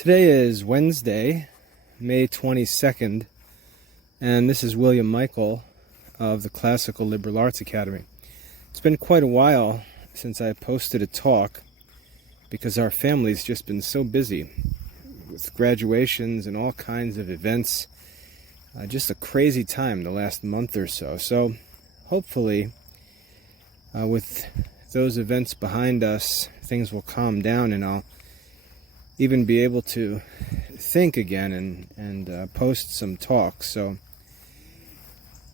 Today is Wednesday, May 22nd, and this is William Michael of the Classical Liberal Arts Academy. It's been quite a while since I posted a talk because our family's just been so busy with graduations and all kinds of events. Just a crazy time the last month or so. So hopefully with those events behind us, things will calm down and I'll even be able to think again and post some talks. So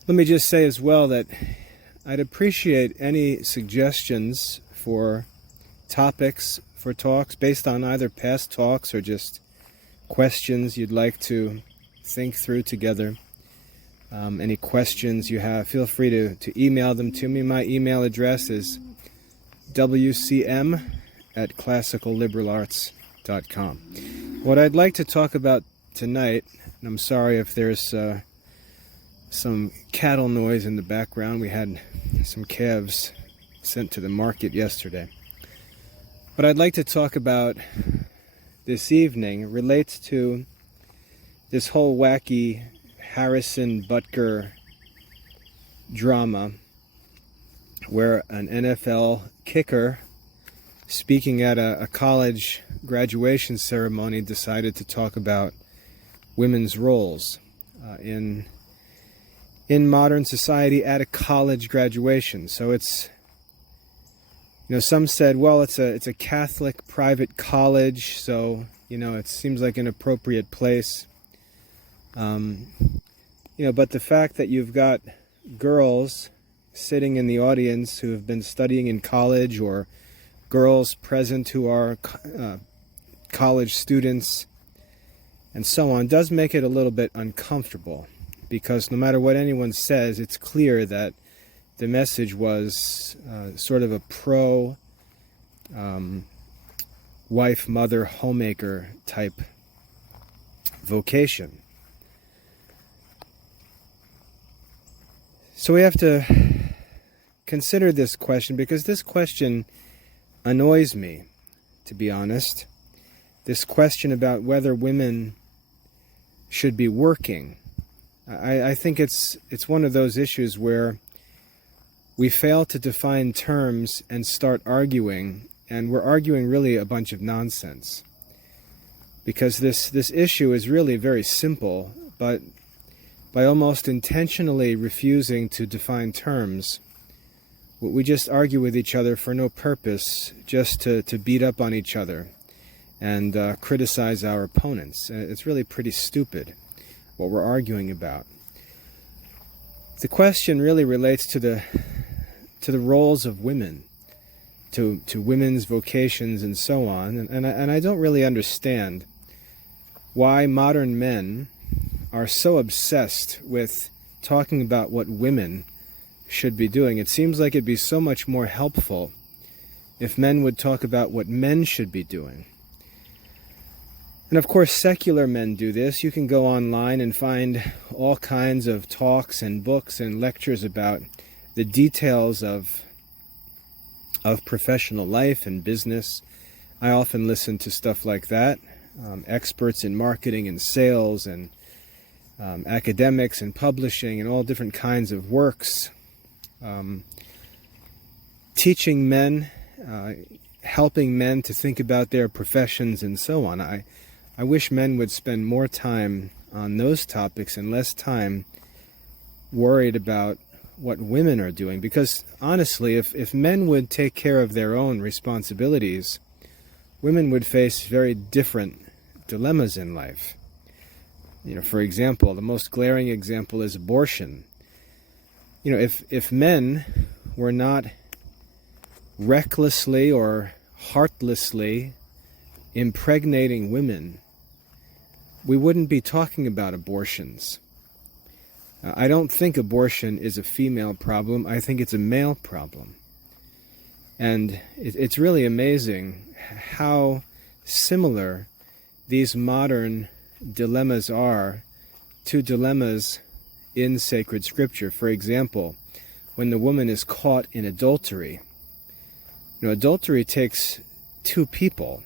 let me just say as well that I'd appreciate any suggestions for topics for talks based on either past talks or just questions you'd like to think through together. Any questions you have, feel free to email them to me. My email address is wcm@classicalliberalarts.com. What I'd like to talk about tonight, and I'm sorry if there's some cattle noise in the background. We had some calves sent to the market yesterday. What I'd like to talk about this evening relates to this whole wacky Harrison-Butker drama where an NFL kicker speaking at a college graduation ceremony decided to talk about women's roles in modern society at a college graduation. So it's, some said, well, it's a Catholic private college, so it seems like an appropriate place. But the fact that you've got girls sitting in the audience who have been studying in college, or girls present who are college students and so on, does make it a little bit uncomfortable, because no matter what anyone says, it's clear that the message was sort of a pro wife, mother, homemaker type vocation. So we have to consider this question, because this question annoys me, to be honest. This question about whether women should be working. I think it's one of those issues where we fail to define terms and start arguing, and we're arguing really a bunch of nonsense. Because this issue is really very simple, but by almost intentionally refusing to define terms, we just argue with each other for no purpose, just to beat up on each other and criticize our opponents. And it's really pretty stupid what we're arguing about. The question really relates to the roles of women, to women's vocations and so on. And I don't really understand why modern men are so obsessed with talking about what women should be doing. It seems like it'd be so much more helpful if men would talk about what men should be doing. And of course, secular men do this. You can go online and find all kinds of talks and books and lectures about the details of professional life and business. I often listen to stuff like that. Experts in marketing and sales and academics and publishing and all different kinds of works. Teaching men, helping men to think about their professions and so on. I wish men would spend more time on those topics and less time worried about what women are doing. Because honestly, if men would take care of their own responsibilities, women would face very different dilemmas in life. For example, the most glaring example is abortion. If men were not recklessly or heartlessly impregnating women, we wouldn't be talking about abortions. I don't think abortion is a female problem. I think it's a male problem. And it's really amazing how similar these modern dilemmas are to dilemmas in sacred scripture. For example, when the woman is caught in adultery, adultery takes two people.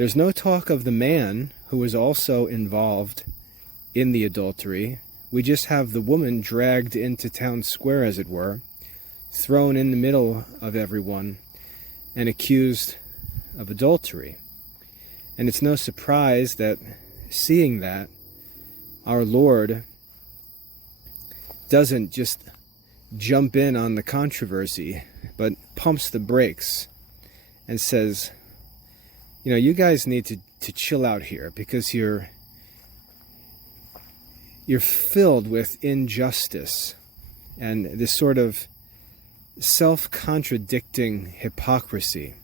There's no talk of the man who was also involved in the adultery. We just have the woman dragged into town square, as it were, thrown in the middle of everyone and accused of adultery. And it's no surprise that, seeing that, our Lord doesn't just jump in on the controversy, but pumps the brakes and says, you guys need to chill out here, because you're filled with injustice and this sort of self-contradicting hypocrisy.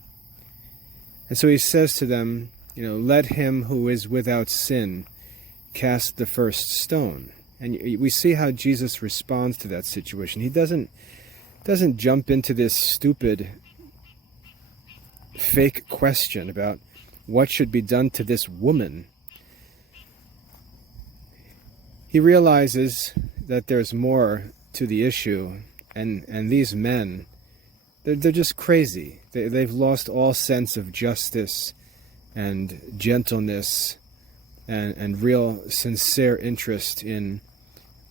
And so he says to them, let him who is without sin cast the first stone. And we see how Jesus responds to that situation. He doesn't jump into this stupid fake question about what should be done to this woman. He realizes that there's more to the issue, and these men, they're just crazy. They've lost all sense of justice and gentleness and real sincere interest in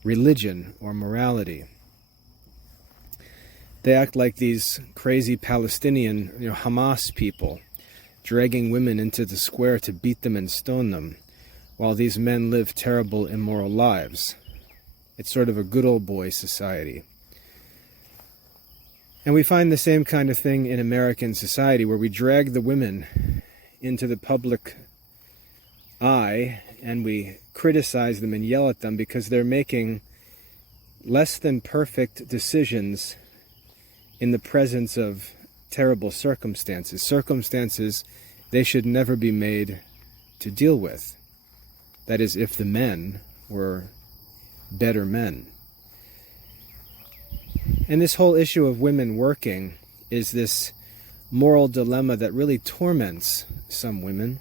religion or morality. They act like these crazy Palestinian, Hamas people, dragging women into the square to beat them and stone them, while these men live terrible, immoral lives. It's sort of a good old boy society. And we find the same kind of thing in American society, where we drag the women into the public eye and we criticize them and yell at them because they're making less than perfect decisions in the presence of terrible circumstances. Circumstances they should never be made to deal with. That is, if the men were better men. And this whole issue of women working is this moral dilemma that really torments some women,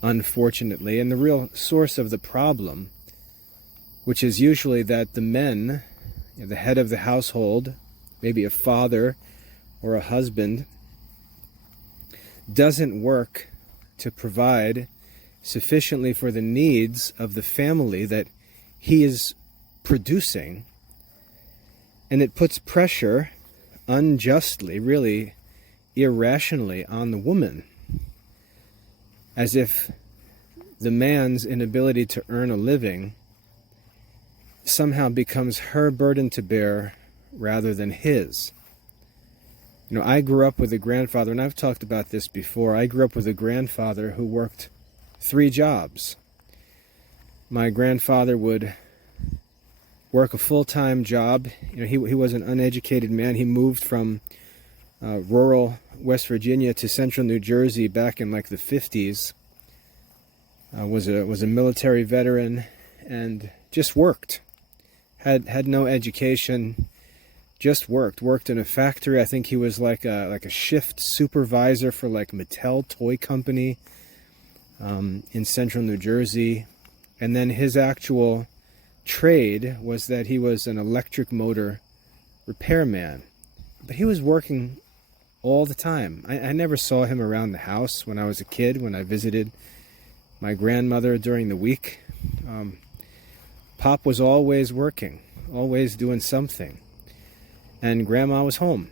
unfortunately, and the real source of the problem, which is usually that the men, the head of the household, maybe a father or a husband, doesn't work to provide sufficiently for the needs of the family that he is producing, and it puts pressure unjustly, really irrationally, on the woman, as if the man's inability to earn a living somehow becomes her burden to bear rather than his. I grew up with a grandfather, and I've talked about this before. I grew up with a grandfather who worked 3 jobs. My grandfather would work a full-time job. He was an uneducated man. He moved from rural West Virginia to central New Jersey back in the 50s. Was a military veteran and just worked. Had no education, just worked in a factory. I think he was like a shift supervisor for Mattel toy company in central New Jersey. And then his actual trade was that he was an electric motor repairman. But he was working all the time. I never saw him around the house when I was a kid, when I visited my grandmother during the week. Pop was always working, always doing something. And Grandma was home.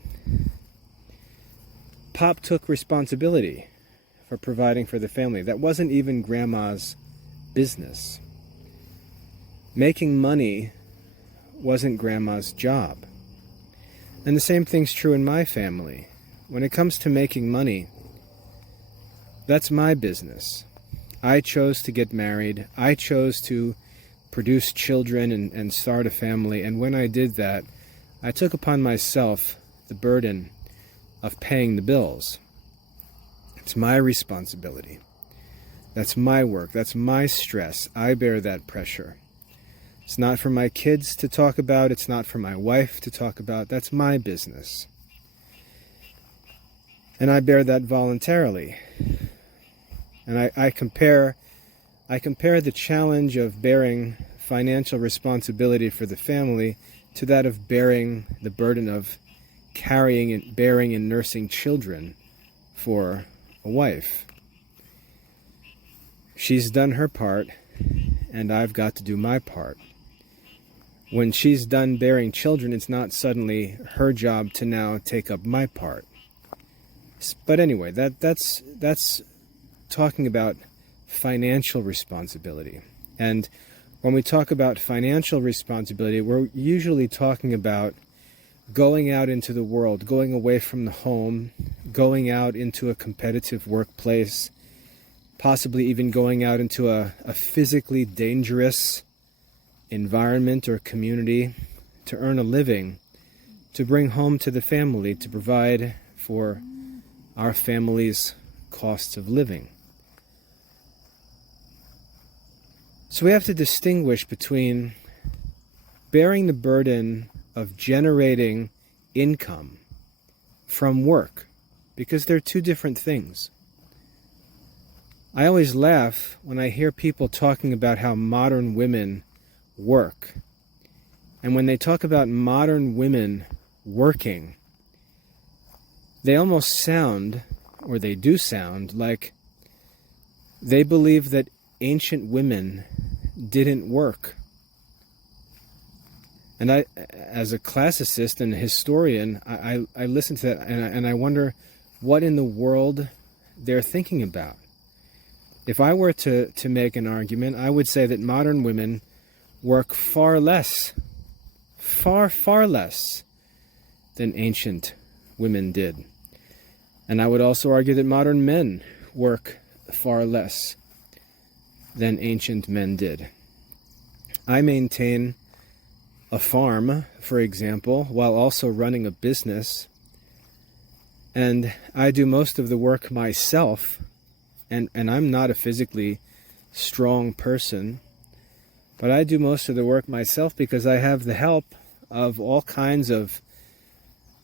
Pop took responsibility for providing for the family. That wasn't even Grandma's business. Making money wasn't Grandma's job. And the same thing's true in my family. When it comes to making money, that's my business. I chose to get married. I chose to produce children and start a family. And when I did that, I took upon myself the burden of paying the bills. It's my responsibility. That's my work. That's my stress. I bear that pressure. It's not for my kids to talk about. It's not for my wife to talk about. That's my business. And I bear that voluntarily. And I compare the challenge of bearing financial responsibility for the family to that of bearing the burden of carrying and bearing and nursing children for a wife. she's done her part, and I've got to do my part. When she's done bearing children, it's not suddenly her job to now take up my part. But anyway, that's talking about financial responsibility. And when we talk about financial responsibility, we're usually talking about going out into the world, going away from the home, going out into a competitive workplace, possibly even going out into a physically dangerous environment or community to earn a living, to bring home to the family, to provide for our family's costs of living. So we have to distinguish between bearing the burden of generating income from work, because they're two different things. I always laugh when I hear people talking about how modern women work. And when they talk about modern women working, they almost sound, or they do sound, like they believe that ancient women didn't work. And I, as a classicist and a historian, I listen to that and I wonder what in the world they're thinking about. If I were to make an argument, I would say that modern women work far less than ancient women did. And I would also argue that modern men work far less than ancient men did. I maintain a farm, for example, while also running a business, and I do most of the work myself, and I'm not a physically strong person, but I do most of the work myself because I have the help of all kinds of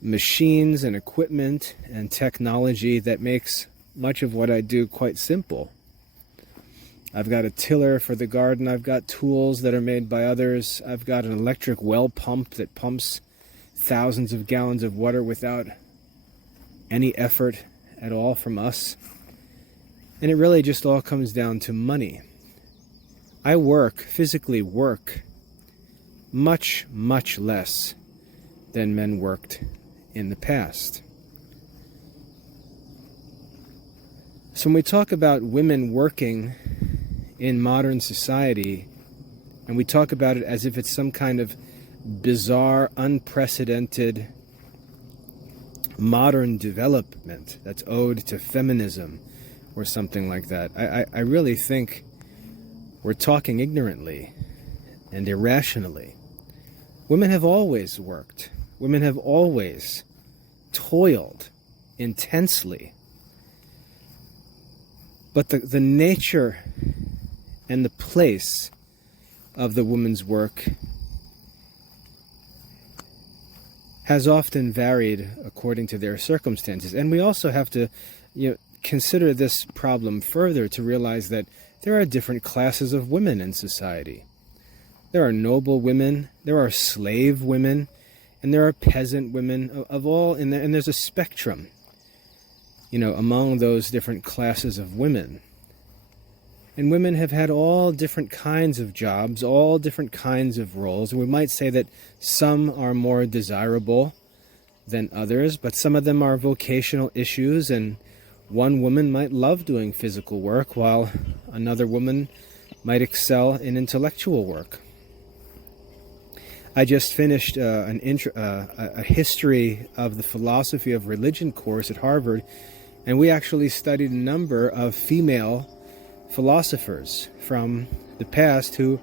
machines and equipment and technology that makes much of what I do quite simple. I've got a tiller for the garden. I've got tools that are made by others. I've got an electric well pump that pumps thousands of gallons of water without any effort at all from us. And it really just all comes down to money. I physically work, much, much less than men worked in the past. So when we talk about women working in modern society, and we talk about it as if it's some kind of bizarre, unprecedented modern development that's owed to feminism or something like that, I really think we're talking ignorantly and irrationally. Women have always worked. Women have always toiled intensely. But the nature and the place of the woman's work has often varied according to their circumstances. And we also have to consider this problem further to realize that there are different classes of women in society. There are noble women, there are slave women, and there are peasant women of all, and there's a spectrum, among those different classes of women. And women have had all different kinds of jobs, all different kinds of roles. And we might say that some are more desirable than others, but some of them are vocational issues, and one woman might love doing physical work, while another woman might excel in intellectual work. I just finished a history of the philosophy of religion course at Harvard, and we actually studied a number of female philosophers from the past who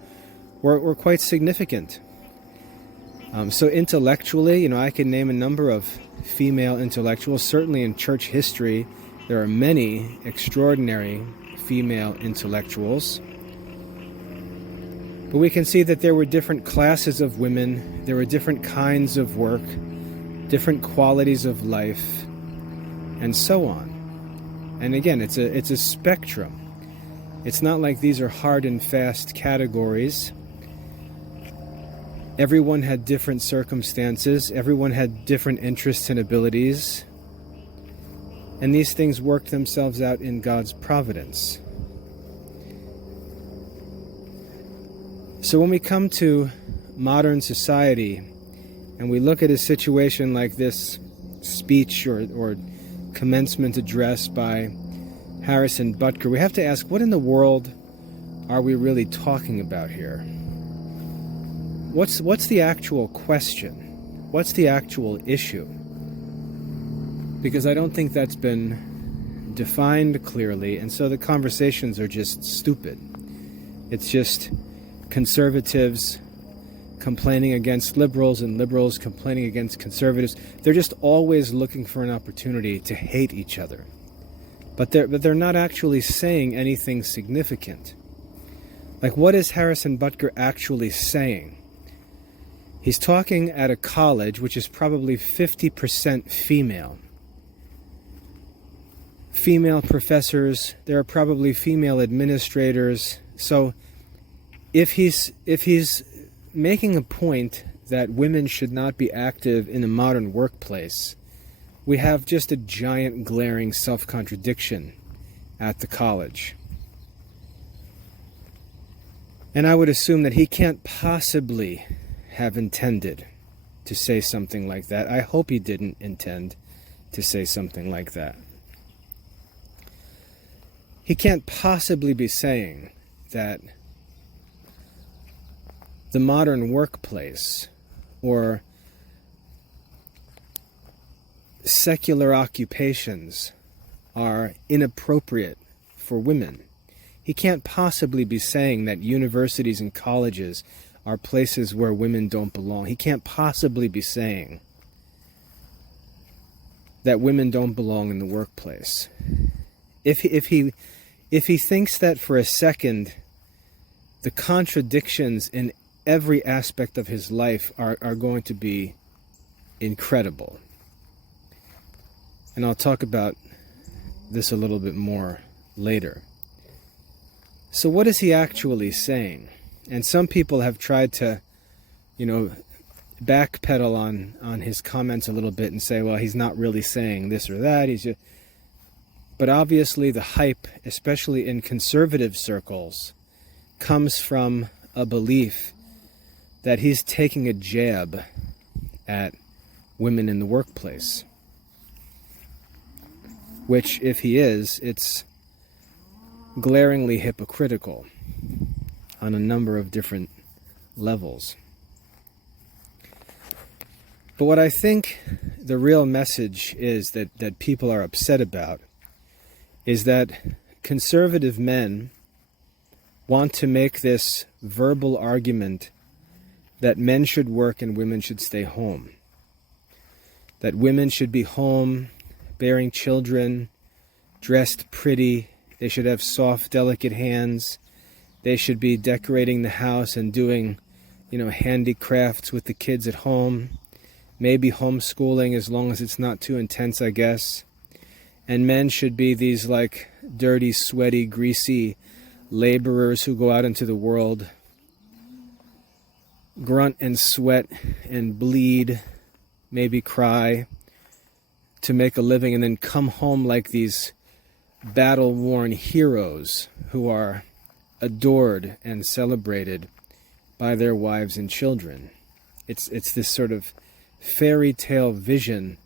were quite significant. So intellectually, I can name a number of female intellectuals. Certainly in church history, there are many extraordinary female intellectuals. But we can see that there were different classes of women, there were different kinds of work, different qualities of life, and so on. And again, it's a spectrum. It's not like these are hard and fast categories. Everyone had different circumstances, everyone had different interests and abilities, and these things worked themselves out in God's providence. So when we come to modern society and we look at a situation like this speech or commencement address by Harrison Butker, we have to ask, what in the world are we really talking about here? What's the actual question? What's the actual issue? Because I don't think that's been defined clearly, and so the conversations are just stupid. It's just conservatives complaining against liberals and liberals complaining against conservatives. They're just always looking for an opportunity to hate each other. But they're not actually saying anything significant. Like, what is Harrison Butker actually saying? He's talking at a college which is probably 50% female. Female professors, there are probably female administrators. So if he's making a point that women should not be active in a modern workplace, we have just a giant glaring self-contradiction at the college. And I would assume that he can't possibly have intended to say something like that. I hope he didn't intend to say something like that. He can't possibly be saying that the modern workplace or secular occupations are inappropriate for women. He can't possibly be saying that universities and colleges are places where women don't belong. He can't possibly be saying that women don't belong in the workplace. If he thinks that for a second, the contradictions in every aspect of his life are going to be incredible. And I'll talk about this a little bit more later. So what is he actually saying? And some people have tried to, backpedal on his comments a little bit and say, well, he's not really saying this or that. But obviously the hype, especially in conservative circles, comes from a belief that he's taking a jab at women in the workplace. Which, if he is, it's glaringly hypocritical on a number of different levels. But what I think the real message is that people are upset about is that conservative men want to make this verbal argument that men should work and women should stay home. That women should be home, bearing children, dressed pretty. They should have soft, delicate hands. They should be decorating the house and doing, handicrafts with the kids at home. Maybe homeschooling, as long as it's not too intense, I guess. And men should be these, dirty, sweaty, greasy laborers who go out into the world, grunt and sweat and bleed, maybe cry, to make a living, and then come home like these battle-worn heroes who are adored and celebrated by their wives and children. It's this sort of fairy tale vision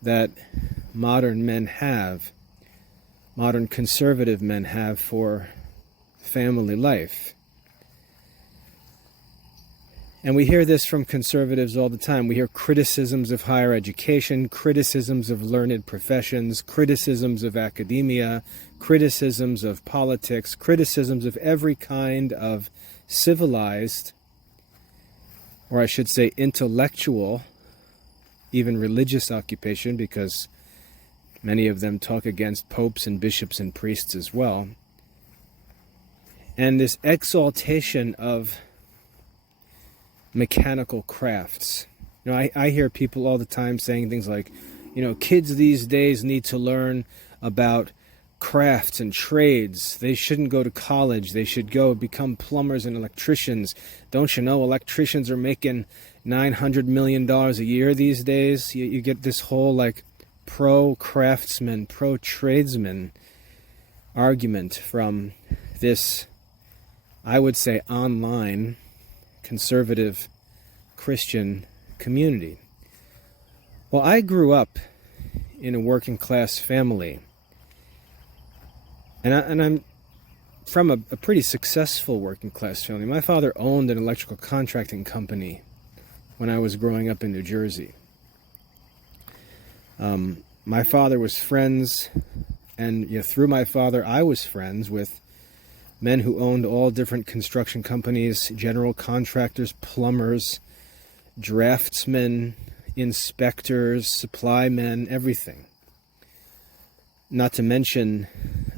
that modern conservative men have for family life. And we hear this from conservatives all the time. We hear criticisms of higher education, criticisms of learned professions, criticisms of academia, criticisms of politics, criticisms of every kind of civilized, or I should say intellectual, even religious occupation, because many of them talk against popes and bishops and priests as well. And this exaltation of mechanical crafts. I hear people all the time saying things like, kids these days need to learn about crafts and trades. They shouldn't go to college. They should go become plumbers and electricians. Don't you know electricians are making $900 million a year these days? You get this whole pro-craftsman, pro-tradesman argument from this, I would say, online conservative Christian community. Well, I grew up in a working class family, and I'm from a pretty successful working class family. My father owned an electrical contracting company when I was growing up in New Jersey. My father was friends, and through my father I was friends with men who owned all different construction companies, general contractors, plumbers, draftsmen, inspectors, supply men, everything. Not to mention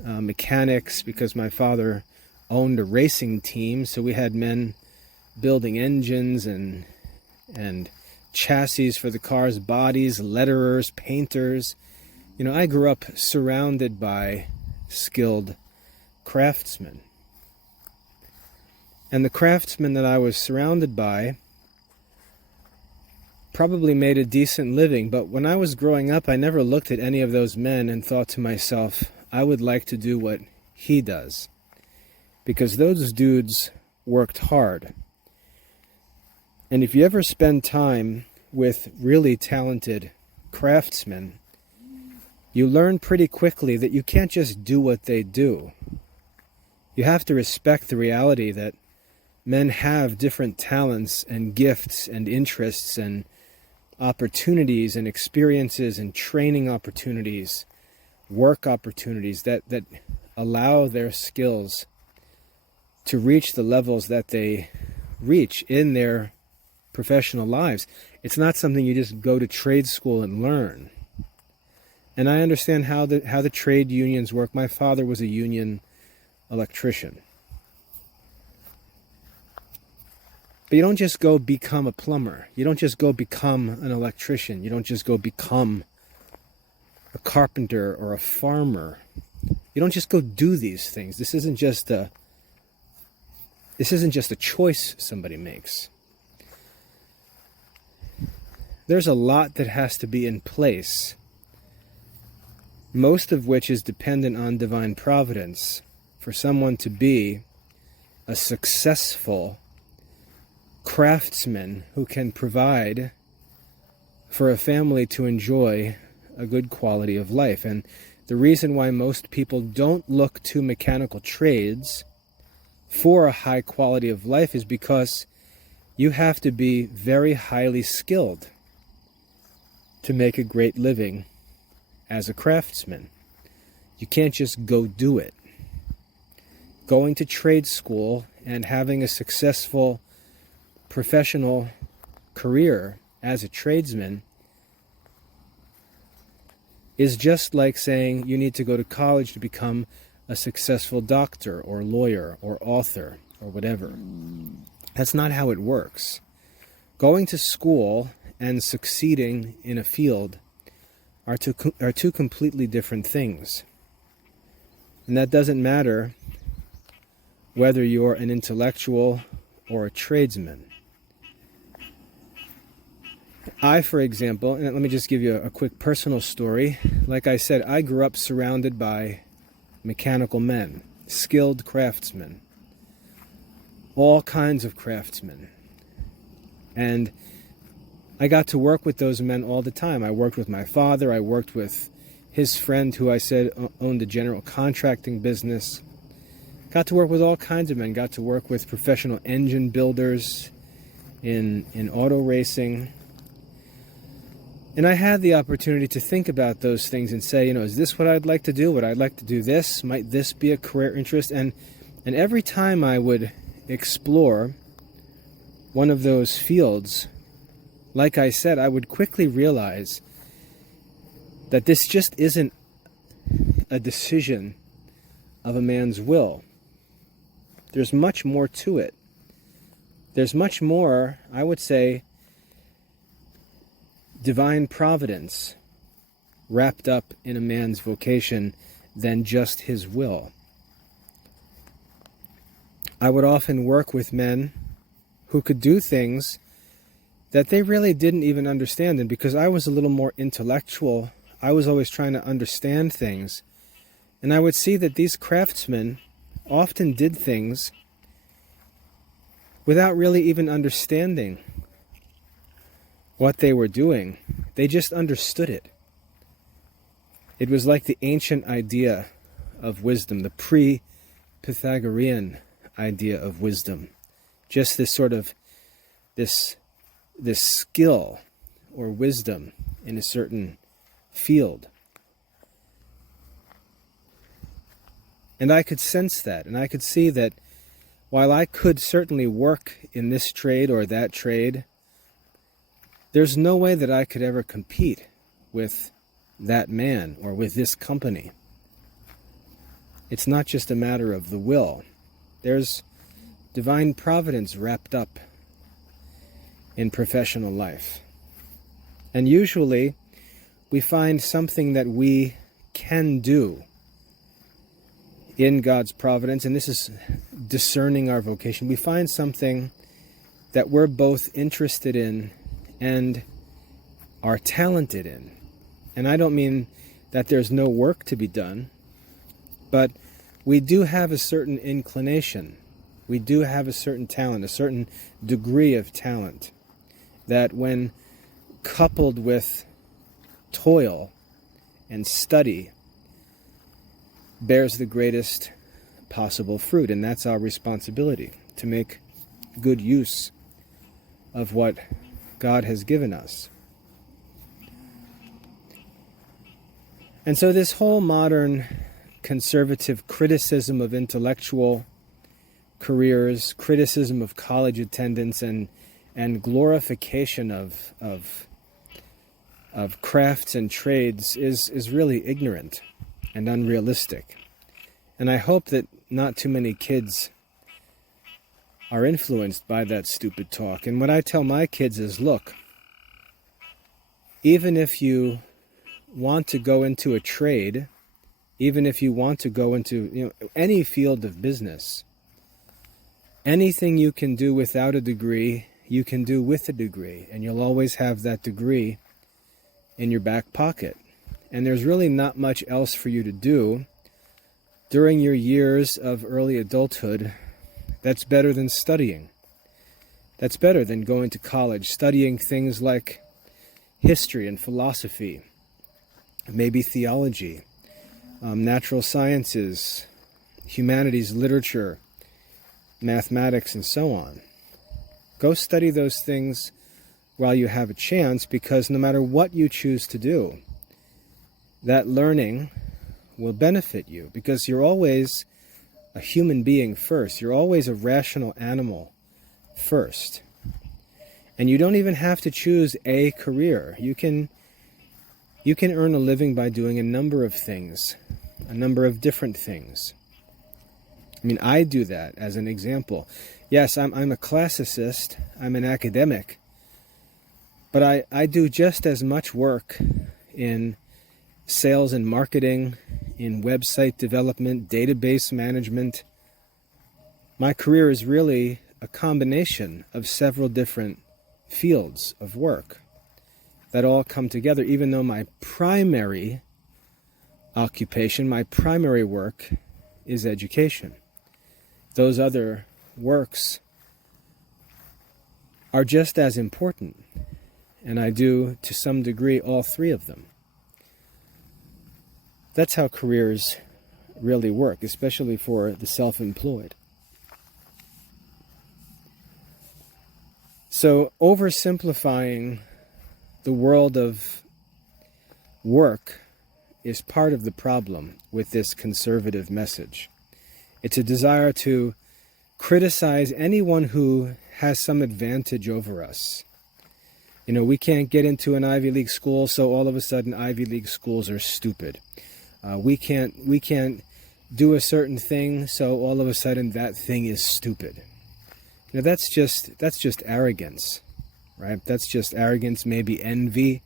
mechanics, because my father owned a racing team, so we had men building engines and chassis for the cars, bodies, letterers, painters. I grew up surrounded by skilled craftsmen. And the craftsmen that I was surrounded by probably made a decent living, but when I was growing up, I never looked at any of those men and thought to myself, I would like to do what he does. Because those dudes worked hard. And if you ever spend time with really talented craftsmen, you learn pretty quickly that you can't just do what they do. You have to respect the reality that men have different talents and gifts and interests and opportunities and experiences and training opportunities, work opportunities that allow their skills to reach the levels that they reach in their professional lives. It's not something you just go to trade school and learn. And I understand how the trade unions work. My father was a union electrician. But you don't just go become a plumber. You don't just go become an electrician. You don't just go become a carpenter or a farmer. You don't just go do these things. This isn't just a choice somebody makes. There's a lot that has to be in place, most of which is dependent on divine providence, for someone to be a successful craftsman who can provide for a family to enjoy a good quality of life. And the reason why most people don't look to mechanical trades for a high quality of life is because you have to be very highly skilled to make a great living as a craftsman. You can't just go do it. Going to trade school and having a successful professional career as a tradesman is just like saying you need to go to college to become a successful doctor or lawyer or author or whatever. That's not how it works. Going to school and succeeding in a field are two completely different things. And that doesn't matter whether you're an intellectual or a tradesman. I, for example, and let me just give you a quick personal story. Like I said, I grew up surrounded by mechanical men, skilled craftsmen, all kinds of craftsmen. And I got to work with those men all the time. I worked with my father. I worked with his friend who I said owned a general contracting business. Got to work with all kinds of men. Got to work with professional engine builders in auto racing. And I had the opportunity to think about those things and say, is this what I'd like to do? Would I like to do this? Might this be a career interest? And every time I would explore one of those fields, like I said, I would quickly realize that this just isn't a decision of a man's will. There's much more to it. There's much more, I would say, divine providence wrapped up in a man's vocation than just his will. I would often work with men who could do things that they really didn't even understand. And because I was a little more intellectual, I was always trying to understand things. And I would see that these craftsmen often did things without really even understanding what they were doing. They just understood it. It was like the ancient idea of wisdom, the pre-Pythagorean idea of wisdom. Just this sort of, this skill or wisdom in a certain field. And I could sense that, and I could see that while I could certainly work in this trade or that trade, there's no way that I could ever compete with that man or with this company. It's not just a matter of the will. There's divine providence wrapped up in professional life. And usually we find something that we can do in God's providence, and this is discerning our vocation. We find something that we're both interested in and are talented in. And I don't mean that there's no work to be done, but we do have a certain inclination. We do have a certain talent, a certain degree of talent, that when coupled with toil and study, bears the greatest possible fruit. And that's our responsibility, to make good use of what God has given us. And so this whole modern conservative criticism of intellectual careers, criticism of college attendance, and glorification of crafts and trades is really ignorant and unrealistic. And I hope that not too many kids are influenced by that stupid talk. And what I tell my kids is, look, even if you want to go into a trade, even if you want to go into any field of business, anything you can do without a degree, you can do with a degree, and you'll always have that degree in your back pocket. And there's really not much else for you to do during your years of early adulthood that's better than studying. That's better than going to college, studying things like history and philosophy, maybe theology, natural sciences, humanities, literature, mathematics, and so on. Go study those things while you have a chance, because no matter what you choose to do, that learning will benefit you, because you're always a human being first. You're always a rational animal first. And you don't even have to choose a career. You can earn a living by doing a number of things, a number of different things. I mean, I do that as an example. Yes, I'm a classicist, I'm an academic, but I do just as much work in sales and marketing, in website development, database management. My career is really a combination of several different fields of work that all come together, even though my primary occupation, my primary work is education. Those other works are just as important, and I do, to some degree, all three of them. That's how careers really work, especially for the self-employed. So, oversimplifying the world of work is part of the problem with this conservative message. It's a desire to criticize anyone who has some advantage over us. We can't get into an Ivy League school, so all of a sudden Ivy League schools are stupid. We can't do a certain thing, so all of a sudden that thing is stupid. That's just arrogance, right? That's just arrogance, maybe envy,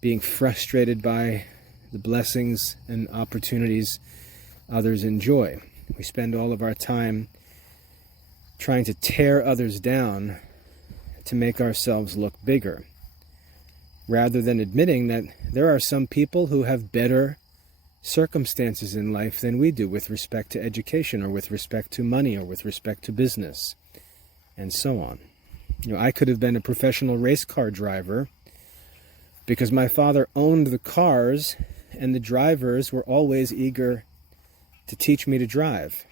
being frustrated by the blessings and opportunities others enjoy. We spend all of our time trying to tear others down to make ourselves look bigger, rather than admitting that there are some people who have better circumstances in life than we do with respect to education, or with respect to money, or with respect to business. and so on. I could have been a professional race car driver because my father owned the cars and the drivers were always eager to teach me to drive.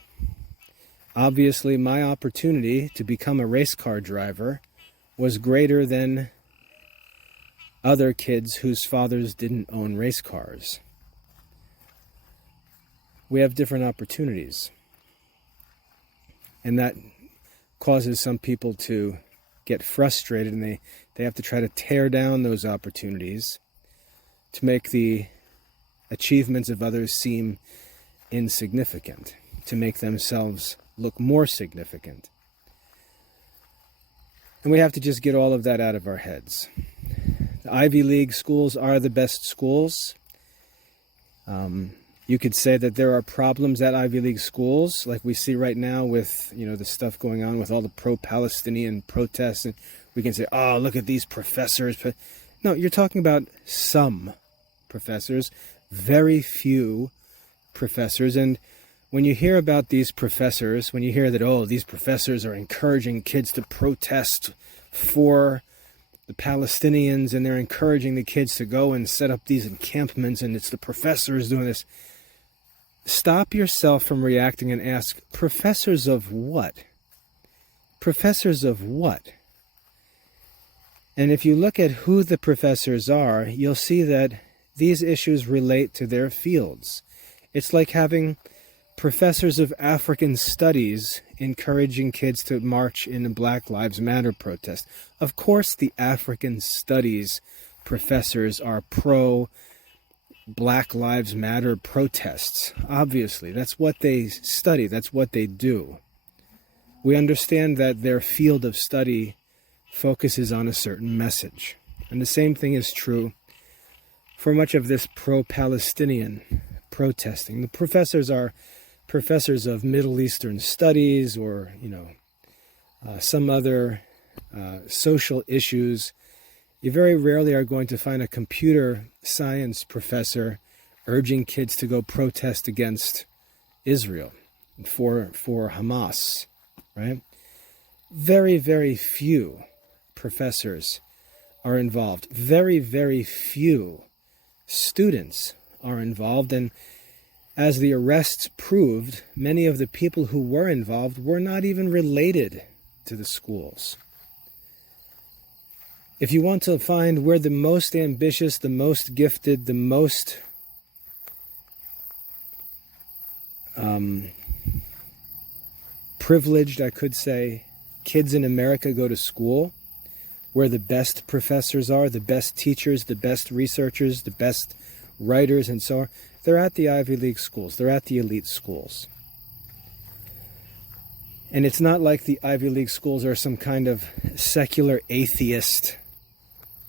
Obviously, my opportunity to become a race car driver was greater than other kids whose fathers didn't own race cars. We have different opportunities. And that causes some people to get frustrated, and they have to try to tear down those opportunities to make the achievements of others seem insignificant, to make themselves look more significant. And we have to just get all of that out of our heads. The Ivy League schools are the best schools. You could say that there are problems at Ivy League schools, like we see right now with, the stuff going on with all the pro-Palestinian protests. And we can say, oh, look at these professors. But no, you're talking about some professors, very few professors. And when you hear about these professors, when you hear that, oh, these professors are encouraging kids to protest for the Palestinians, and they're encouraging the kids to go and set up these encampments, and it's the professors doing this. Stop yourself from reacting and ask, professors of what? Professors of what? And if you look at who the professors are, you'll see that these issues relate to their fields. It's like having professors of African studies encouraging kids to march in a Black Lives Matter protest. Of course, the African studies professors are pro Black Lives Matter protests. Obviously, that's what they study. That's what they do. We understand that their field of study focuses on a certain message. And the same thing is true for much of this pro-Palestinian protesting. The professors are professors of Middle Eastern studies or, some other social issues. You very rarely are going to find a computer science professor urging kids to go protest against Israel for Hamas, right? Very, very few professors are involved. Very, very few students are involved. And as the arrests proved, many of the people who were involved were not even related to the schools. If you want to find where the most ambitious, the most gifted, the most privileged, I could say, kids in America go to school, where the best professors are, the best teachers, the best researchers, the best writers, and so on, they're at the Ivy League schools. They're at the elite schools. And it's not like the Ivy League schools are some kind of secular atheist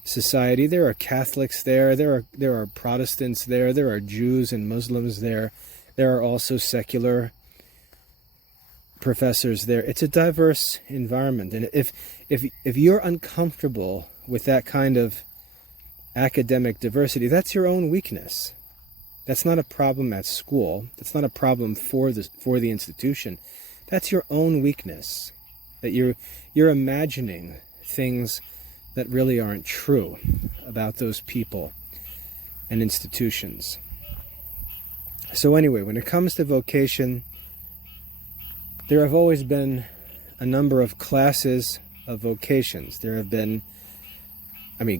society. There are Catholics there. There are Protestants there. There are Jews and Muslims there. There are also secular professors there. It's a diverse environment. And if you're uncomfortable with that kind of academic diversity, that's your own weakness. That's not a problem at school. That's not a problem for the institution. That's your own weakness. That you're imagining things that really aren't true about those people and institutions. So anyway, when it comes to vocation, there have always been a number of classes of vocations. There have been,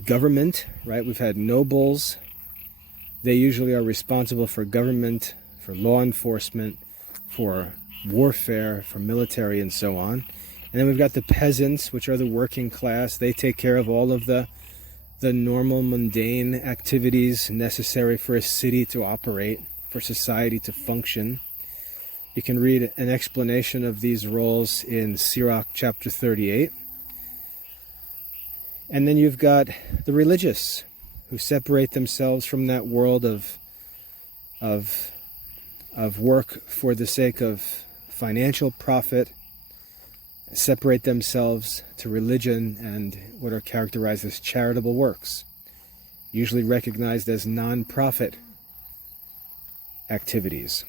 government, right? We've had nobles. They usually are responsible for government, for law enforcement, for warfare, for military, and so on. And then we've got the peasants, which are the working class. They take care of all of the normal, mundane activities necessary for a city to operate, for society to function. You can read an explanation of these roles in Sirach chapter 38. And then you've got the religious, who separate themselves from that world of work for the sake of financial profit, separate themselves to religion and what are characterized as charitable works, usually recognized as non-profit activities.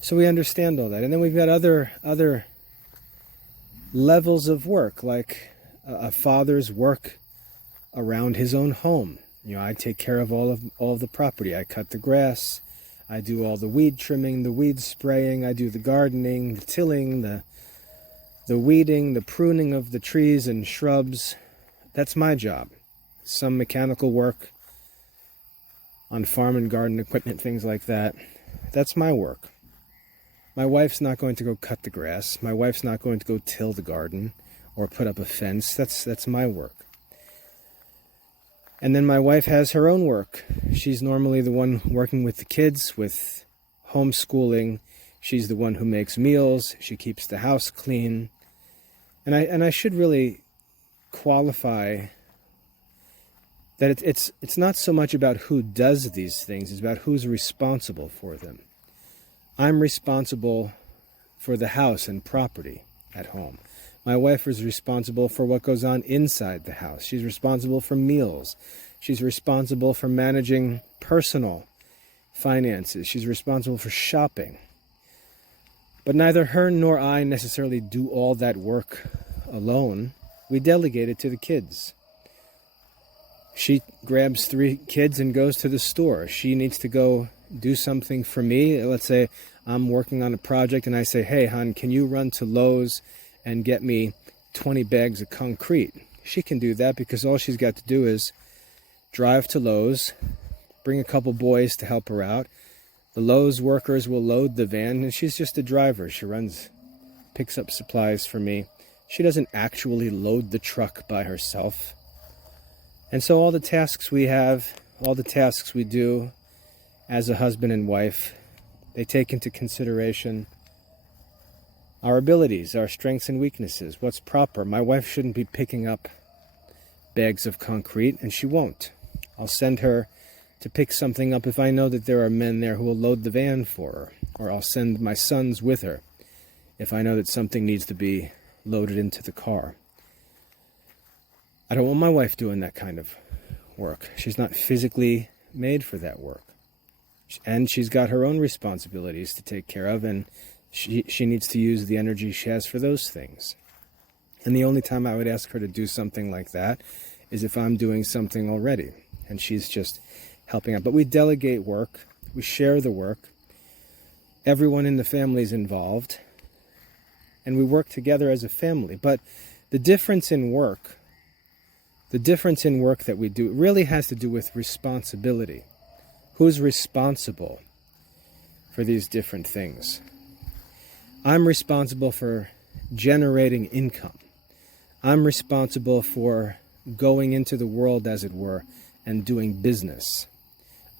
So we understand all that. And then we've got other levels of work, like a father's work around his own home. I take care of all of the property. I cut the grass. I do all the weed trimming, the weed spraying. I do the gardening, the tilling, the weeding, the pruning of the trees and shrubs. That's my job. Some mechanical work on farm and garden equipment, things like that. That's my work. My wife's not going to go cut the grass. My wife's not going to go till the garden or put up a fence. That's my work. And then my wife has her own work. She's normally the one working with the kids, with homeschooling. She's the one who makes meals. She keeps the house clean. And I should really qualify that it's not so much about who does these things, it's about who's responsible for them. I'm responsible for the house and property at home. My wife is responsible for what goes on inside the house. She's responsible for meals. She's responsible for managing personal finances. She's responsible for shopping. But neither her nor I necessarily do all that work alone. We delegate it to the kids. She grabs 3 kids and goes to the store. She needs to go do something for me. Let's say I'm working on a project and I say, hey, hon, can you run to Lowe's and get me 20 bags of concrete? She can do that because all she's got to do is drive to Lowe's, bring a couple boys to help her out. The Lowe's workers will load the van, and she's just a driver. She picks up supplies for me. She doesn't actually load the truck by herself. And so all the tasks we have, all the tasks we do as a husband and wife, they take into consideration our abilities, our strengths and weaknesses, what's proper. My wife shouldn't be picking up bags of concrete, and she won't. I'll send her to pick something up if I know that there are men there who will load the van for her. Or I'll send my sons with her if I know that something needs to be loaded into the car. I don't want my wife doing that kind of work. She's not physically made for that work. And she's got her own responsibilities to take care of, and she needs to use the energy she has for those things. And the only time I would ask her to do something like that is if I'm doing something already, and she's just helping out. But we delegate work. We share the work. Everyone in the family is involved, and we work together as a family. But the difference in work that we do really has to do with responsibility. Who's responsible for these different things? I'm responsible for generating income. I'm responsible for going into the world, as it were, and doing business.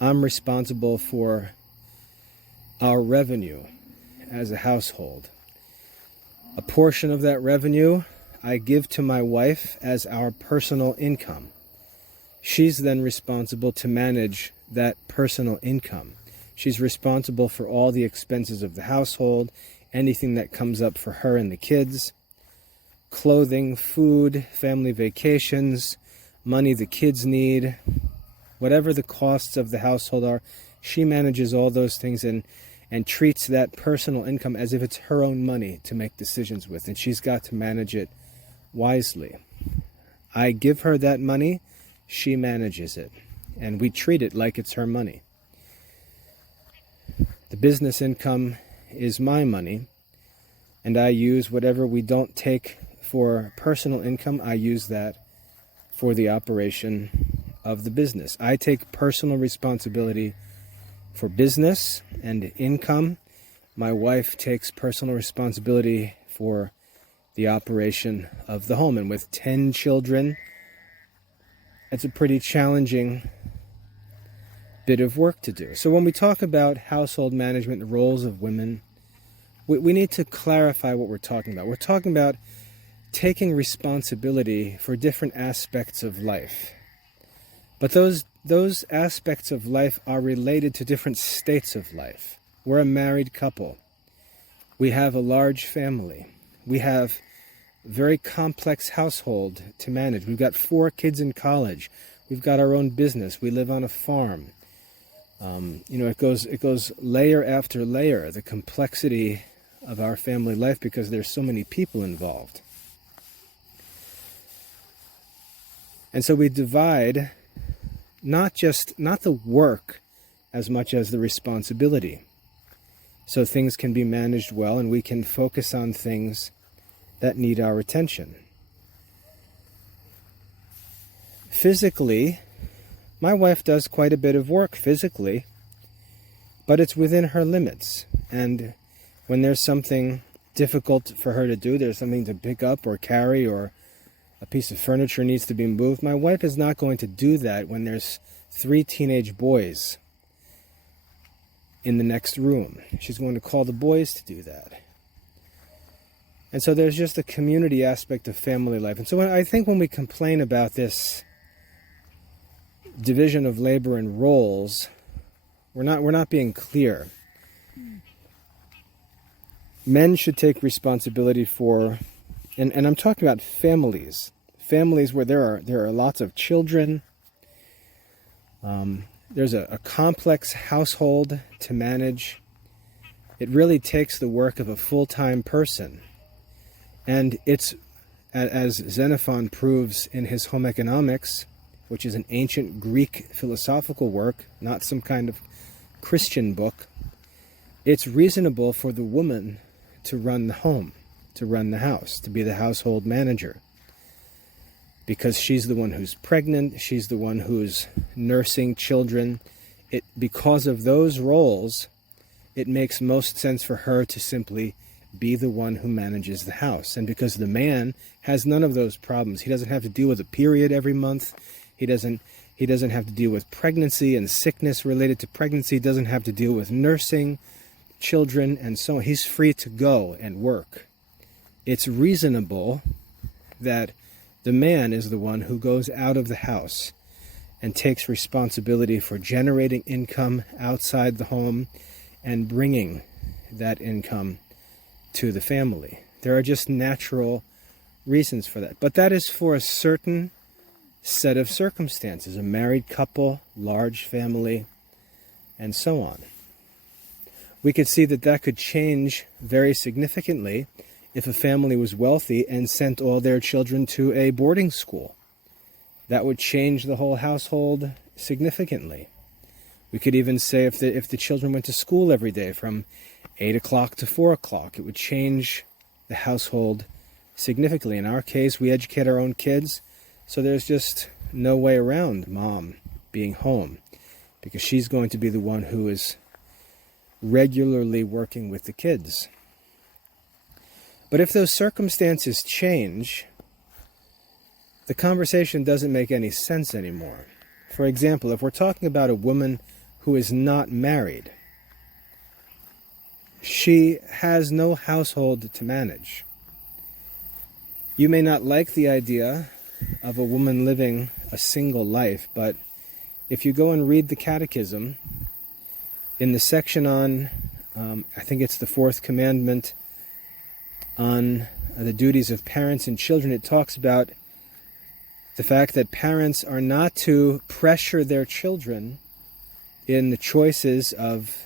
I'm responsible for our revenue as a household. A portion of that revenue I give to my wife as our personal income. She's then responsible to manage that personal income. She's responsible for all the expenses of the household, anything that comes up for her and the kids, clothing, food, family vacations, money the kids need, whatever the costs of the household are. She manages all those things and treats that personal income as if it's her own money to make decisions with, and she's got to manage it wisely. I give her that money, she manages it, and we treat it like it's her money. The business income is my money, and I use whatever we don't take for personal income, I use that for the operation of the business. I take personal responsibility for business and income. My wife takes personal responsibility for the operation of the home. And with 10 children, it's a pretty challenging bit of work to do. So when we talk about household management, the roles of women, we need to clarify what we're talking about. We're talking about taking responsibility for different aspects of life. But those aspects of life are related to different states of life. We're a married couple. We have a large family. We have a very complex household to manage. We've got 4 kids in college. We've got our own business. We live on a farm. It goes layer after layer, the complexity of our family life, because there's so many people involved. And so we divide not the work as much as the responsibility. So things can be managed well and we can focus on things that need our attention. Physically, my wife does quite a bit of work physically, but it's within her limits. And when there's something difficult for her to do, there's something to pick up or carry, or a piece of furniture needs to be moved, my wife is not going to do that when there's 3 teenage boys in the next room. She's going to call the boys to do that. And so there's just a community aspect of family life. And so I think when we complain about this division of labor and roles, we're not being clear. Men should take responsibility for, and I'm talking about families where there are lots of children. There's a complex household to manage. It really takes the work of a full-time person. And it's, as Xenophon proves in his Home Economics, which is an ancient Greek philosophical work, not some kind of Christian book, it's reasonable for the woman to run the home, to run the house, to be the household manager. Because she's the one who's pregnant, she's the one who's nursing children. Because of those roles, it makes most sense for her to simply be the one who manages the house. And because the man has none of those problems, he doesn't have to deal with a period every month. He doesn't have to deal with pregnancy and sickness related to pregnancy. He doesn't have to deal with nursing children and so on. He's free to go and work. It's reasonable that the man is the one who goes out of the house and takes responsibility for generating income outside the home and bringing that income to the family. There are just natural reasons for that. But that is for a certain set of circumstances, a married couple, large family, and so on. We could see that could change very significantly if a family was wealthy and sent all their children to a boarding school. That would change the whole household significantly. We could even say if the children went to school every day from 8 o'clock to 4 o'clock, it would change the household significantly. In our case, we educate our own kids, so there's just no way around mom being home, because she's going to be the one who is regularly working with the kids. But if those circumstances change, the conversation doesn't make any sense anymore. For example, if we're talking about a woman who is not married, she has no household to manage. You may not like the idea of a woman living a single life, but if you go and read the Catechism, in the section on, I think it's the 4th commandment, on the duties of parents and children, it talks about the fact that parents are not to pressure their children in the choices of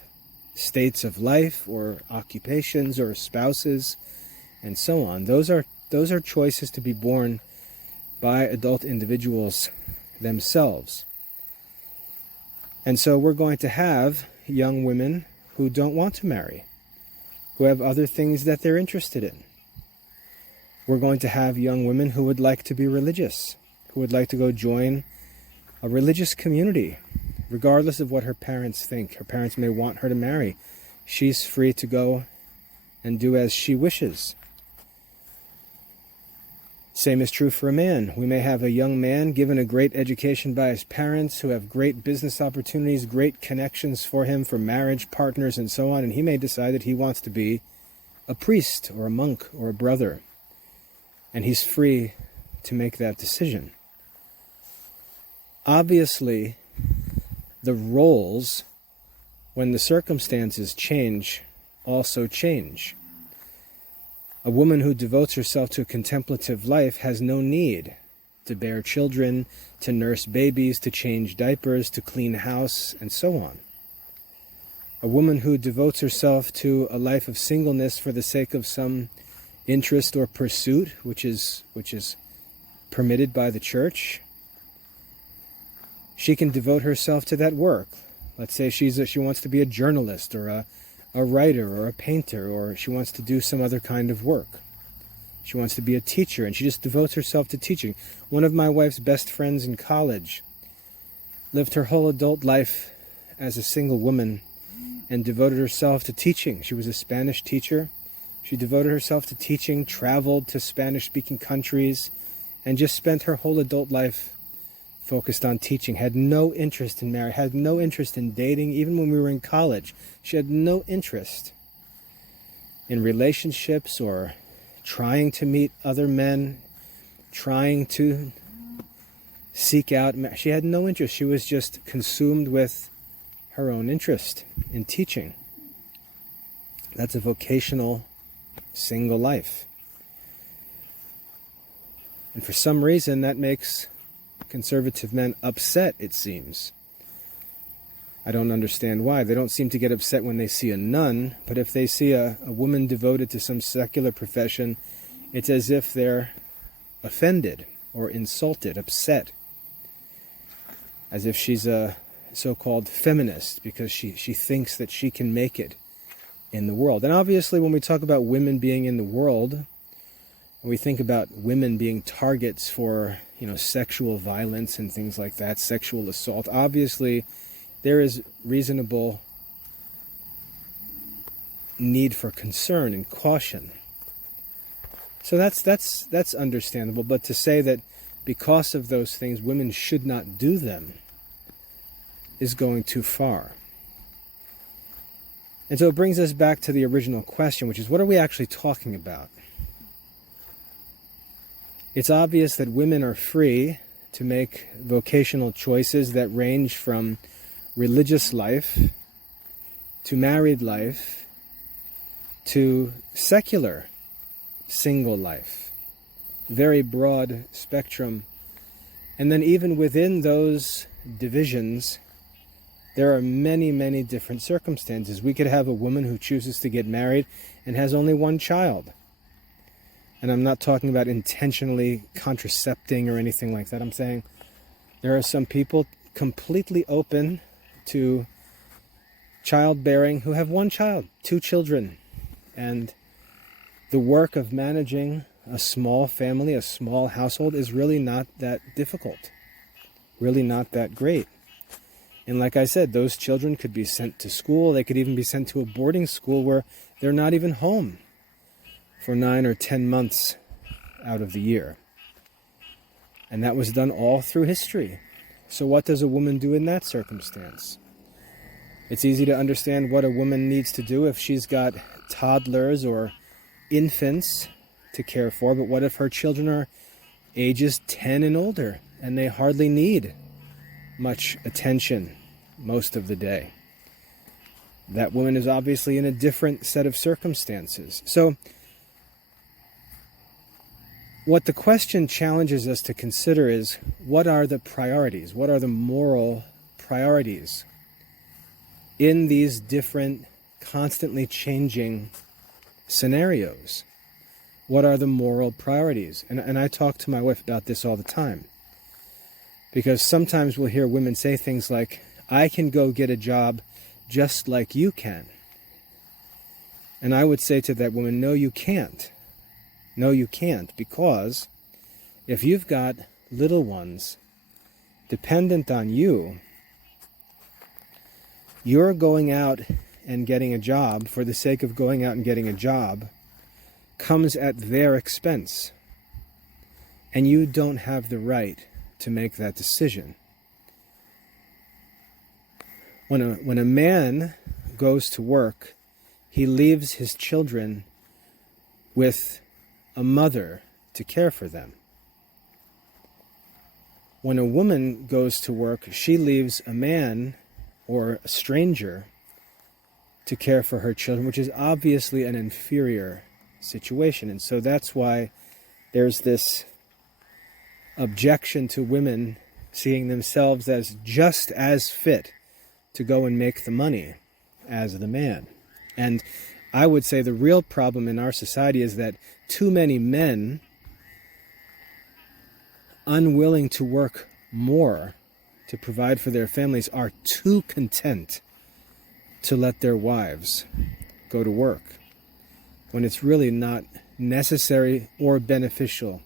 states of life or occupations or spouses and so on. Those are choices to be borne by adult individuals themselves. And so we're going to have young women who don't want to marry, who have other things that they're interested in. We're going to have young women who would like to be religious, who would like to go join a religious community, regardless of what her parents think. Her parents may want her to marry. She's free to go and do as she wishes. Same is true for a man. We may have a young man given a great education by his parents, who have great business opportunities, great connections for him for marriage partners and so on, and he may decide that he wants to be a priest or a monk or a brother, and he's free to make that decision. Obviously, the roles, when the circumstances change, also change. A woman who devotes herself to a contemplative life has no need to bear children, to nurse babies, to change diapers, to clean house, and so on. A woman who devotes herself to a life of singleness for the sake of some interest or pursuit, which is permitted by the church, she can devote herself to that work. Let's say she wants to be a journalist or a writer or a painter, or she wants to do some other kind of work. She wants to be a teacher, and she just devotes herself to teaching. One of my wife's best friends in college lived her whole adult life as a single woman and devoted herself to teaching. She was a Spanish teacher. She devoted herself to teaching, traveled to Spanish-speaking countries, and just spent her whole adult life focused on teaching. Had no interest in marriage, had no interest in dating. Even when we were in college, she had no interest in relationships or trying to meet other men, trying to seek out. She had no interest. She was just consumed with her own interest in teaching. That's a vocational single life. And for some reason, that makes conservative men upset, it seems. I don't understand why. They don't seem to get upset when they see a nun, but if they see a woman devoted to some secular profession, it's as if they're offended or insulted, upset. As if she's a so-called feminist because she thinks that she can make it in the world. And obviously when we talk about women being in the world, when we think about women being targets for, sexual violence and things like that, sexual assault, obviously there is reasonable need for concern and caution. So that's understandable, but to say that because of those things women should not do them is going too far. And so it brings us back to the original question, which is, what are we actually talking about? It's obvious that women are free to make vocational choices that range from religious life to married life to secular single life. Very broad spectrum. And then even within those divisions, there are many, many different circumstances. We could have a woman who chooses to get married and has only one child. And I'm not talking about intentionally contracepting or anything like that. I'm saying there are some people completely open to childbearing who have one child, 2 children. And the work of managing a small family, a small household, is really not that difficult. Really not that great. And like I said, those children could be sent to school. They could even be sent to a boarding school where they're not even home for 9 or 10 months out of the year. And that was done all through history. So what does a woman do in that circumstance? It's easy to understand what a woman needs to do if she's got toddlers or infants to care for, but what if her children are ages 10 and older and they hardly need much attention most of the day? That woman is obviously in a different set of circumstances. So what the question challenges us to consider is, what are the priorities? What are the moral priorities in these different, constantly changing scenarios? What are the moral priorities? And I talk to my wife about this all the time. Because sometimes we'll hear women say things like, I can go get a job just like you can. And I would say to that woman, no, you can't. No, you can't, because if you've got little ones dependent on you, you're going out and getting a job for the sake of going out and getting a job comes at their expense. And you don't have the right to make that decision. When a man goes to work, he leaves his children with a mother to care for them. When a woman goes to work, she leaves a man or a stranger to care for her children, which is obviously an inferior situation. And so that's why there's this objection to women seeing themselves as just as fit to go and make the money as the man. And I would say the real problem in our society is that too many men, unwilling to work more to provide for their families are too content to let their wives go to work, when it's really not necessary or beneficial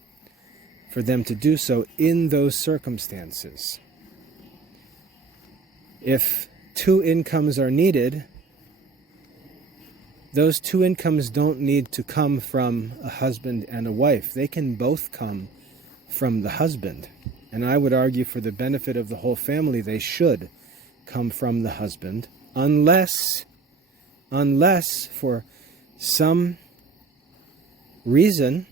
for them to do so in those circumstances. If two incomes are needed, those two incomes don't need to come from a husband and a wife. They can both come from the husband. And I would argue, for the benefit of the whole family, they should come from the husband, unless for some reason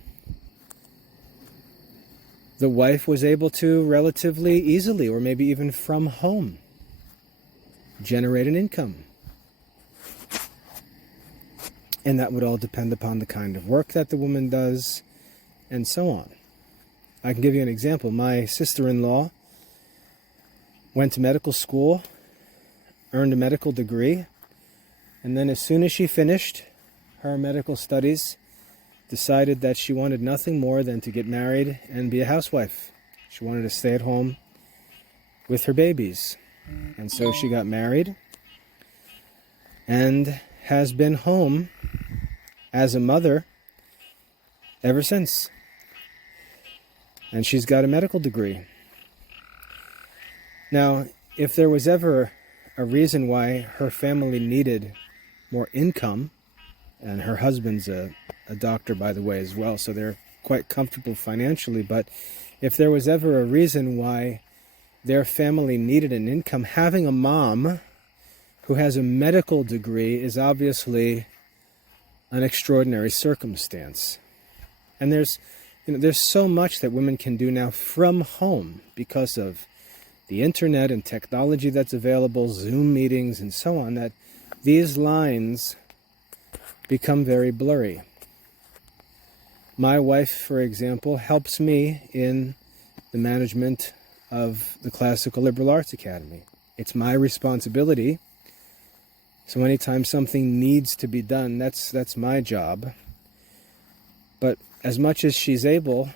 the wife was able to relatively easily, or maybe even from home, generate an income. And that would all depend upon the kind of work that the woman does, and so on. I can give you an example. My sister-in-law went to medical school, earned a medical degree, and then as soon as she finished her medical studies, decided that she wanted nothing more than to get married and be a housewife. She wanted to stay at home with her babies. And so she got married and has been home as a mother ever since. And she's got a medical degree. Now, if there was ever a reason why her family needed more income, and her husband's a doctor, by the way, as well, so they're quite comfortable financially, but if there was ever a reason why their family needed an income, having a mom who has a medical degree is obviously an extraordinary circumstance. And there's so much that women can do now from home because of the internet and technology that's available, Zoom meetings and so on, that these lines become very blurry. My wife, for example, helps me in the management of the Classical Liberal Arts Academy. It's my responsibility. So anytime something needs to be done, that's my job. But as much as she's able,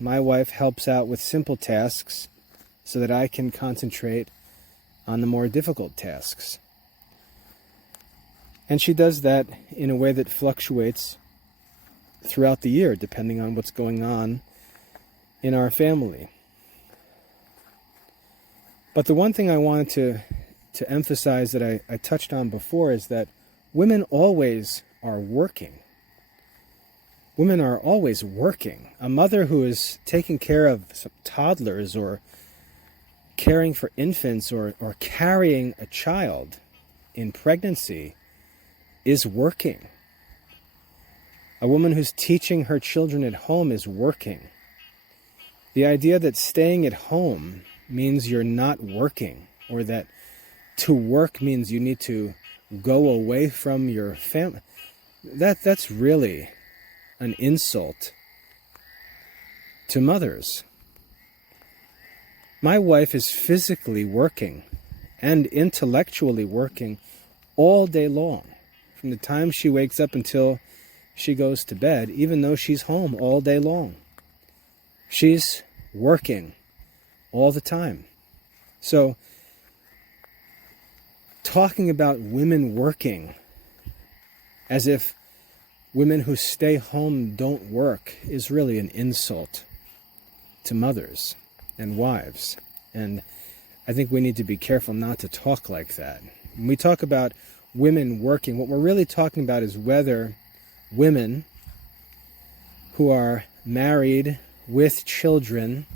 my wife helps out with simple tasks so that I can concentrate on the more difficult tasks. And she does that in a way that fluctuates throughout the year, depending on what's going on in our family. But the one thing I wanted to emphasize that I touched on before is that women always are working. Women are always working. A mother who is taking care of some toddlers or caring for infants or carrying a child in pregnancy is working. A woman who's teaching her children at home is working. The idea that staying at home means you're not working, or that to work means you need to go away from your family, that's really an insult to mothers. My wife is physically working and intellectually working all day long, from the time she wakes up until she goes to bed, even though she's home all day long. She's working all the time. So, talking about women working as if women who stay home don't work is really an insult to mothers and wives. And I think we need to be careful not to talk like that. When we talk about women working, what we're really talking about is whether women who are married with children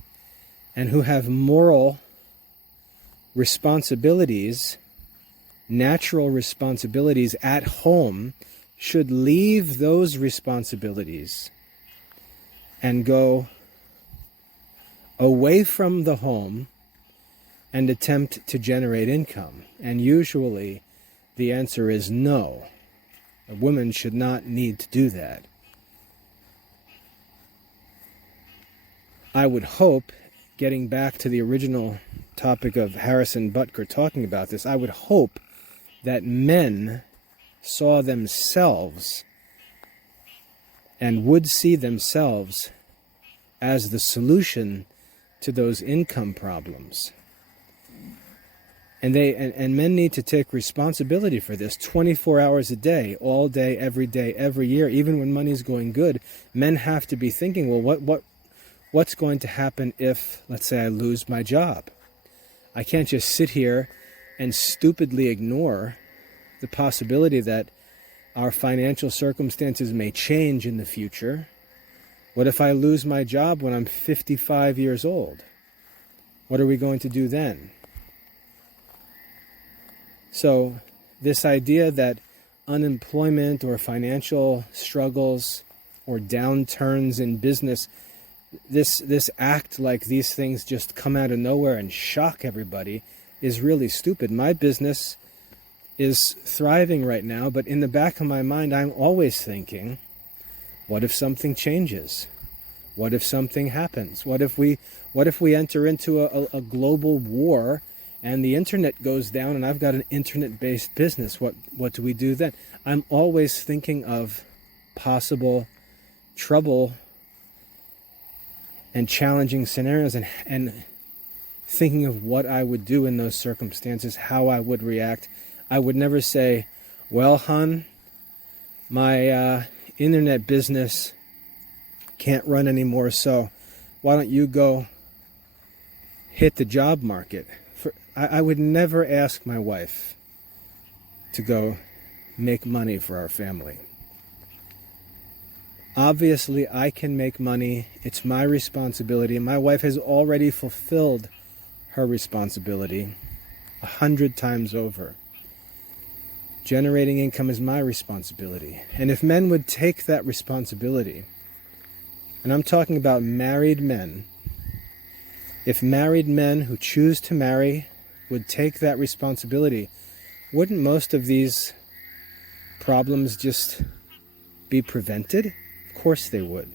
and who have moral responsibilities, natural responsibilities at home, should leave those responsibilities and go away from the home and attempt to generate income. And usually the answer is no. A woman should not need to do that. I would hope, getting back to the original topic of Harrison Butker talking about this, I would hope that men saw themselves and would see themselves as the solution to those income problems. And men need to take responsibility for this 24 hours a day, all day, every year, even when money's going good. Men have to be thinking, well, what's going to happen if, let's say, I lose my job? I can't just sit here and stupidly ignore the possibility that our financial circumstances may change in the future. What if I lose my job when I'm 55 years old? What are we going to do then? So this idea that unemployment or financial struggles or downturns in business, this act like these things just come out of nowhere and shock everybody is really stupid. My business is thriving right now, but in the back of my mind, I'm always thinking, what if something changes? What if something happens? What if we enter into a global war and the internet goes down and I've got an internet-based business? What do we do then? I'm always thinking of possible trouble and challenging scenarios and thinking of what I would do in those circumstances, how I would react. I would never say, well, hon, my internet business can't run anymore, so why don't you go hit the job market? I would never ask my wife to go make money for our family. Obviously, I can make money. It's my responsibility. And my wife has already fulfilled her responsibility 100 times over. Generating income is my responsibility. And if men would take that responsibility, and I'm talking about married men, if married men who choose to marry would take that responsibility, wouldn't most of these problems just be prevented? Of course they would.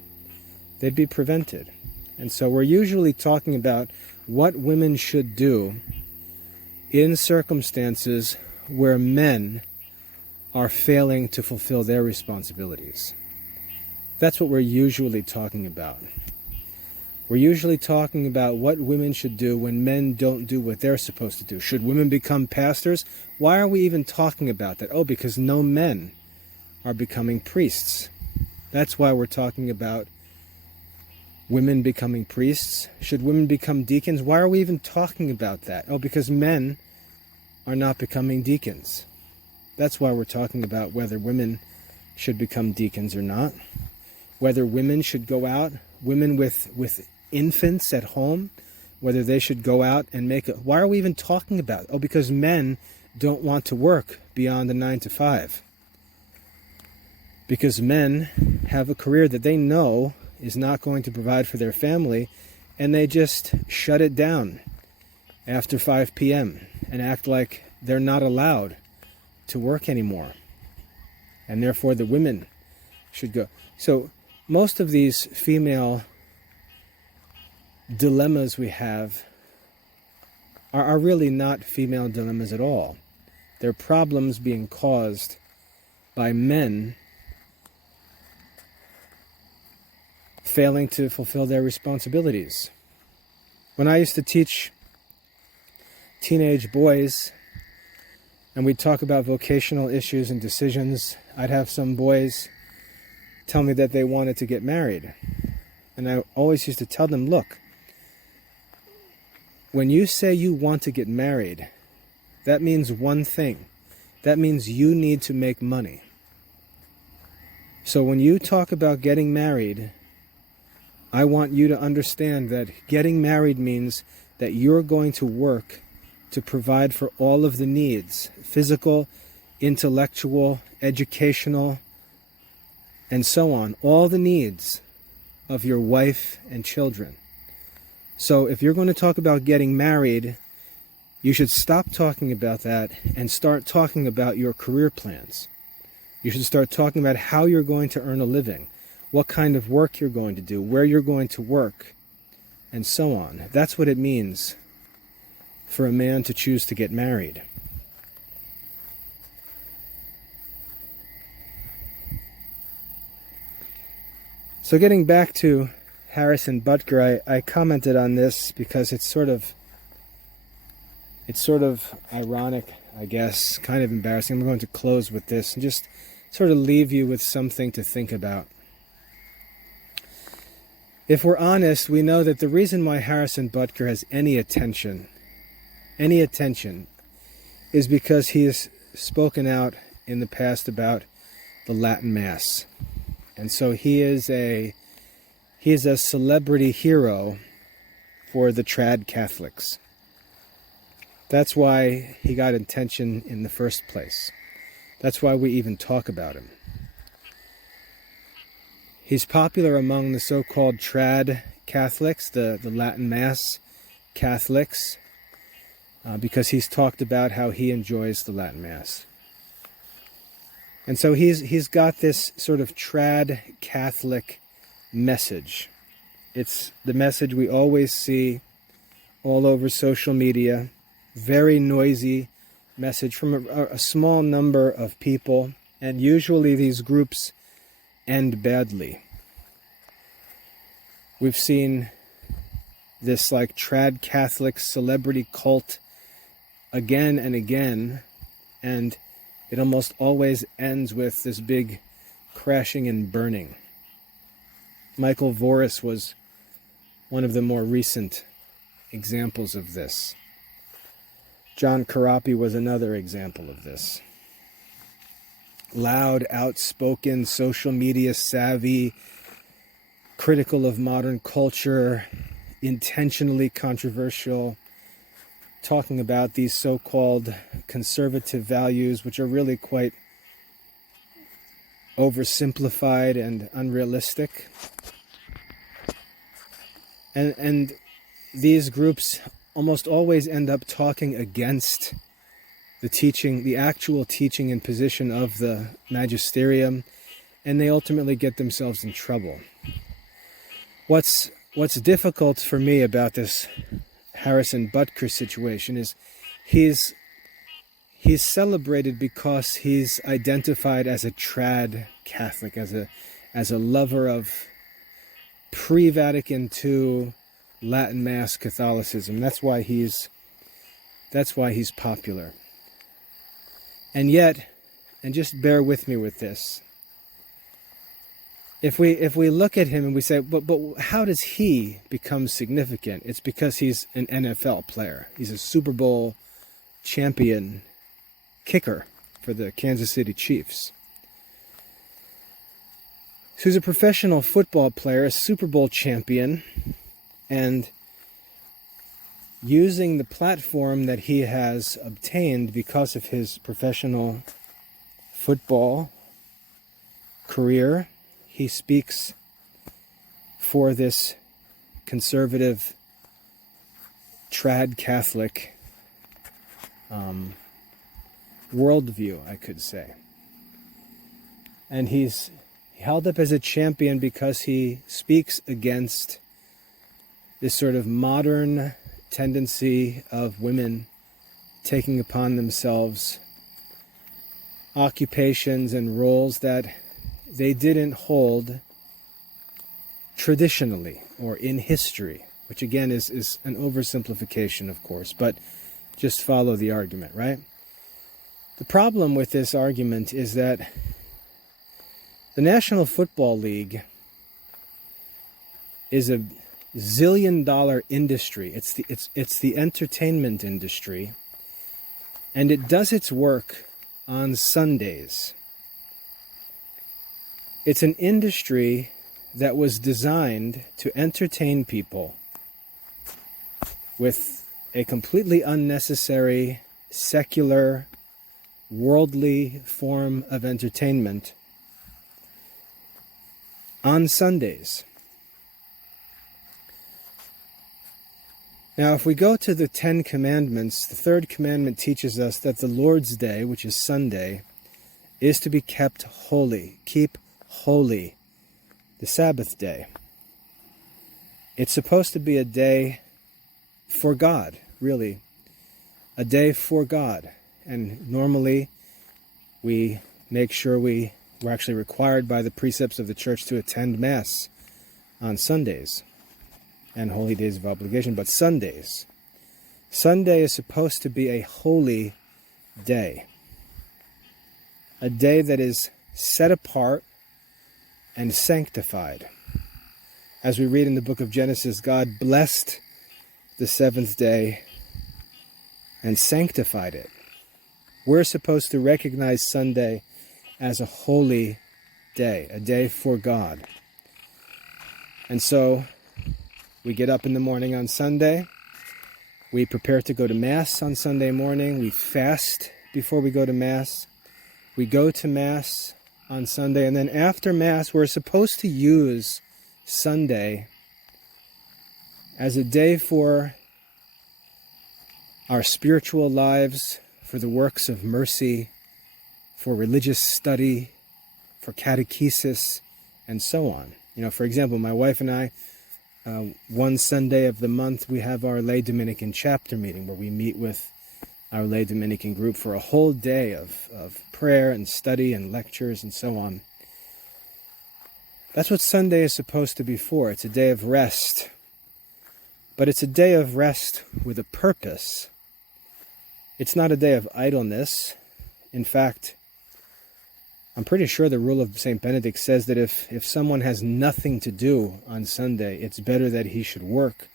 They'd be prevented. And so we're usually talking about what women should do in circumstances where men are failing to fulfill their responsibilities. That's what we're usually talking about. We're usually talking about what women should do when men don't do what they're supposed to do. Should women become pastors? Why are we even talking about that? Oh, because no men are becoming priests. That's why we're talking about women becoming priests. Should women become deacons? Why are we even talking about that? Oh, because men are not becoming deacons. That's why we're talking about whether women should become deacons or not. Whether women should go out, women with infants at home, whether they should go out and make a... Why are we even talking about it? Oh, because men don't want to work beyond the 9 to 5. Because men have a career that they know is not going to provide for their family, and they just shut it down after 5 p.m. and act like they're not allowed to work anymore. And therefore the women should go. So most of these female dilemmas we have are really not female dilemmas at all. They're problems being caused by men failing to fulfill their responsibilities. When I used to teach teenage boys and we'd talk about vocational issues and decisions, I'd have some boys tell me that they wanted to get married. And I always used to tell them, look, when you say you want to get married, that means one thing. That means you need to make money. So when you talk about getting married, I want you to understand that getting married means that you're going to work to provide for all of the needs, physical, intellectual, educational, and so on, all the needs of your wife and children. So if you're going to talk about getting married, you should stop talking about that and start talking about your career plans. You should start talking about how you're going to earn a living, what kind of work you're going to do, where you're going to work, and so on. That's what it means for a man to choose to get married. So getting back to Harrison Butker, I commented on this because it's sort of It's sort of ironic, I guess, kind of embarrassing. I'm going to close with this and just sort of leave you with something to think about. If we're honest, we know that the reason why Harrison Butker has any attention, is because he has spoken out in the past about the Latin Mass. And so he is a celebrity hero for the trad Catholics. That's why he got attention in the first place. That's why we even talk about him. He's popular among the so-called trad Catholics, the Latin Mass Catholics, because he's talked about how he enjoys the Latin Mass. And so he's got this sort of trad Catholic message. It's the message we always see all over social media. Very noisy message from a small number of people, and usually these groups end badly. We've seen this like trad Catholic celebrity cult again and again, and it almost always ends with this big crashing and burning. Michael Voris was one of the more recent examples of this. John Karapi was another example of this. Loud, outspoken, social media savvy, critical of modern culture, intentionally controversial, talking about these so-called conservative values, which are really quite oversimplified and unrealistic. And these groups almost always end up talking against the teaching, the actual teaching and position of the magisterium, and they ultimately get themselves in trouble. What's difficult for me about this Harrison Butker situation is he's celebrated because he's identified as a trad Catholic, as a lover of pre-Vatican II Latin Mass Catholicism. That's why he's popular. And yet, and just bear with me with this, if we look at him and we say, but how does he become significant? It's because he's an NFL player. He's a Super Bowl champion kicker for the Kansas City Chiefs. So he's a professional football player, a Super Bowl champion, and using the platform that he has obtained because of his professional football career, he speaks for this conservative trad Catholic worldview, I could say. And he's held up as a champion because he speaks against this sort of modern tendency of women taking upon themselves occupations and roles that they didn't hold traditionally or in history, which again is an oversimplification, of course, but just follow the argument, right? The problem with this argument is that the National Football League is a zillion-dollar industry. It's the entertainment industry, and it does its work on Sundays. It's an industry that was designed to entertain people with a completely unnecessary, secular, worldly form of entertainment on Sundays. Now, if we go to the Ten Commandments, the third commandment teaches us that the Lord's Day, which is Sunday, is to be kept holy. Keep holy the Sabbath day. It's supposed to be a day for God, really. A day for God. And normally we make sure we're actually required by the precepts of the church to attend Mass on Sundays and holy days of obligation, but Sundays Sunday is supposed to be a holy day. A day that is set apart and sanctified. As we read in the book of Genesis, God blessed the seventh day and sanctified it. We're supposed to recognize Sunday as a holy day, a day for God. And so we get up in the morning on Sunday. We prepare to go to Mass on Sunday morning. We fast before we go to Mass. We go to Mass on Sunday. And then after Mass, we're supposed to use Sunday as a day for our spiritual lives, for the works of mercy, for religious study, for catechesis, and so on. For example, my wife and I, one Sunday of the month, we have our lay Dominican chapter meeting where we meet with our lay Dominican group for a whole day of prayer and study and lectures and so on. That's what Sunday is supposed to be for. It's a day of rest. But it's a day of rest with a purpose. It's not a day of idleness. In fact, I'm pretty sure the rule of St. Benedict says that if someone has nothing to do on Sunday, it's better that he should work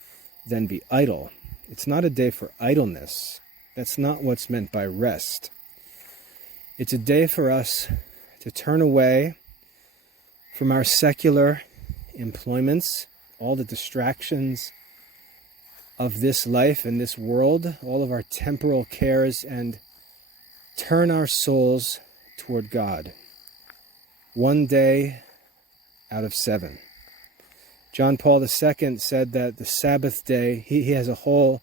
than be idle. It's not a day for idleness. That's not what's meant by rest. It's a day for us to turn away from our secular employments, all the distractions of this life and this world, all of our temporal cares, and turn our souls toward God. One day out of 7. John Paul II said that the Sabbath day, he has a whole,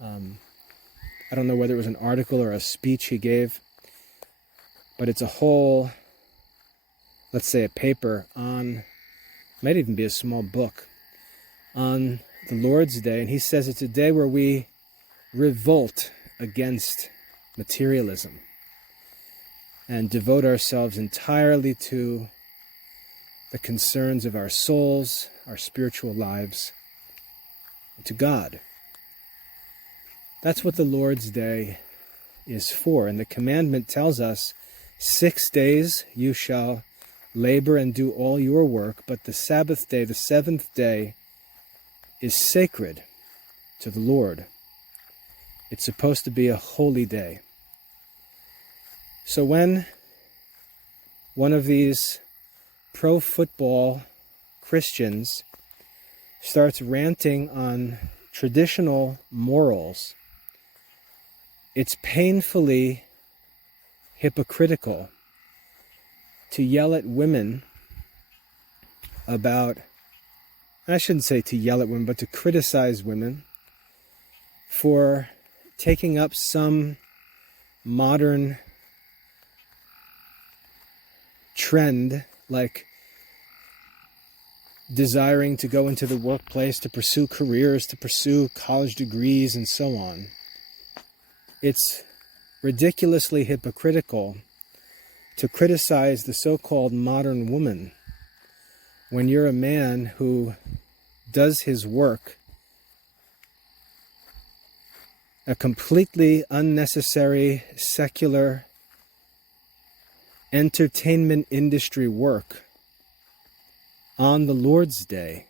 I don't know whether it was an article or a speech he gave, but it's a whole, let's say a paper on, might even be a small book, on the Lord's Day. And he says it's a day where we revolt against materialism and devote ourselves entirely to the concerns of our souls, our spiritual lives, and to God. That's what the Lord's Day is for. And the commandment tells us, 6 days you shall labor and do all your work, but the Sabbath day, the seventh day, is sacred to the Lord. It's supposed to be a holy day. So when one of these pro-football Christians starts ranting on traditional morals, it's painfully hypocritical to yell at women about, I shouldn't say to yell at women, but to criticize women for taking up some modern trend, like desiring to go into the workplace, to pursue careers, to pursue college degrees, and so on. It's ridiculously hypocritical to criticize the so-called modern woman when you're a man who does his work, a completely unnecessary secular entertainment industry work on the Lord's Day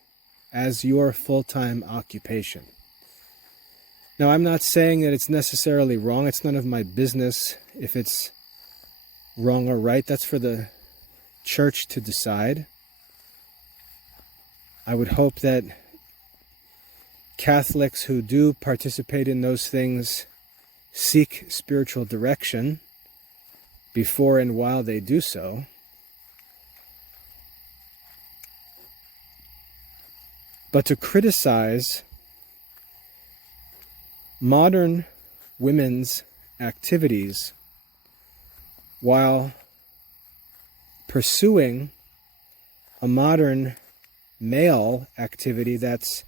as your full-time occupation. Now, I'm not saying that it's necessarily wrong. It's none of my business if it's wrong or right. That's for the church to decide. I would hope that Catholics who do participate in those things seek spiritual direction before and while they do so. But to criticize modern women's activities while pursuing a modern male activity that's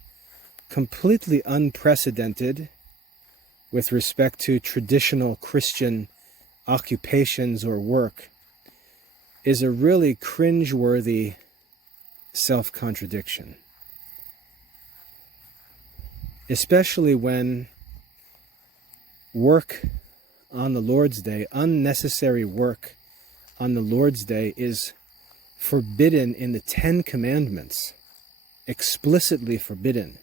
completely unprecedented with respect to traditional Christian occupations or work is a really cringeworthy self-contradiction. Especially when work on the Lord's Day, unnecessary work on the Lord's Day, is forbidden in the Ten Commandments, explicitly forbidden.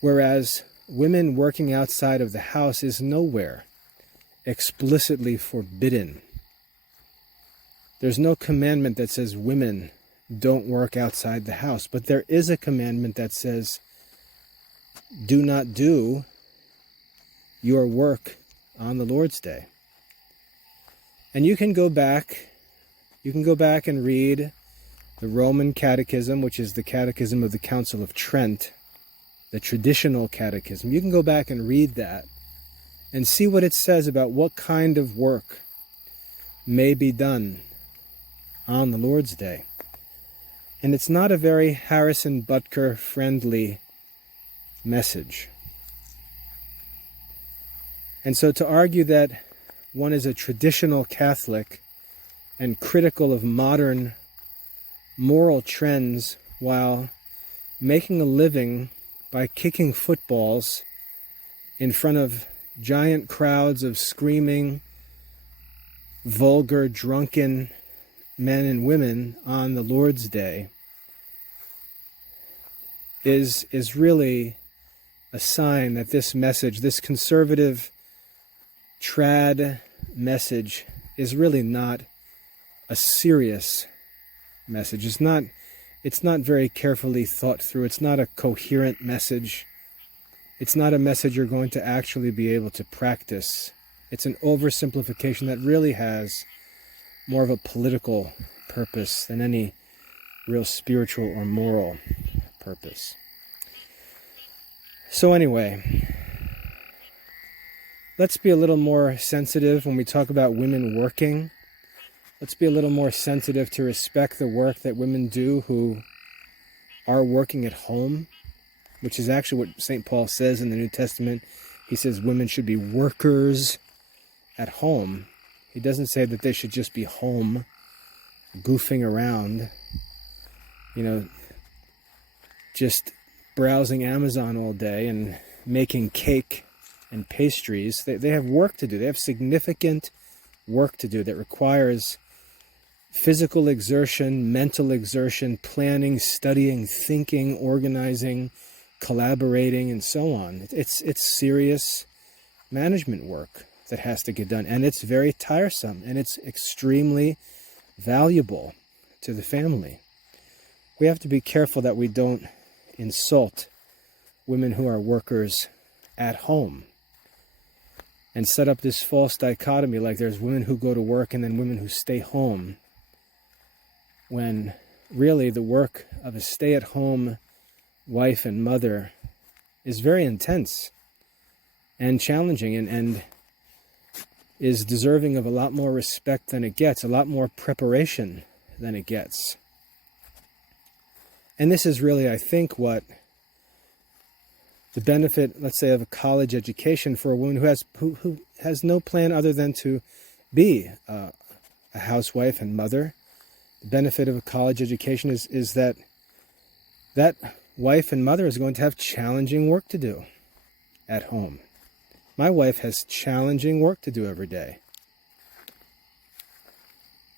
Whereas women working outside of the house is nowhere explicitly forbidden. There's no commandment that says women don't work outside the house, but there is a commandment that says do not do your work on the Lord's Day. And you can go back and read the Roman Catechism, which is the Catechism of the Council of Trent, the traditional catechism. You can go back and read that and see what it says about what kind of work may be done on the Lord's Day. And it's not a very Harrison Butker friendly message. And so to argue that one is a traditional Catholic and critical of modern moral trends while making a living by kicking footballs in front of giant crowds of screaming, vulgar, drunken men and women on the Lord's Day is really a sign that this message, this conservative trad message, is really not a serious message. It's not very carefully thought through. It's not a coherent message. It's not a message you're going to actually be able to practice. It's an oversimplification that really has more of a political purpose than any real spiritual or moral purpose. So anyway, let's be a little more sensitive when we talk about women working. Let's be a little more sensitive to respect the work that women do who are working at home, which is actually what St. Paul says in the New Testament. He says women should be workers at home. He doesn't say that they should just be home, goofing around, just browsing Amazon all day and making cake and pastries. They have work to do. They have significant work to do that requires physical exertion, mental exertion, planning, studying, thinking, organizing, collaborating, and so on. It's serious management work that has to get done, and it's very tiresome, and it's extremely valuable to the family. We have to be careful that we don't insult women who are workers at home and set up this false dichotomy like there's women who go to work and then women who stay home, when really the work of a stay-at-home wife and mother is very intense and challenging and is deserving of a lot more respect than it gets, a lot more preparation than it gets. And this is really, I think, what the benefit, let's say, of a college education for a woman who has no plan other than to be a housewife and mother. The benefit of a college education is that wife and mother is going to have challenging work to do at home. My wife has challenging work to do every day.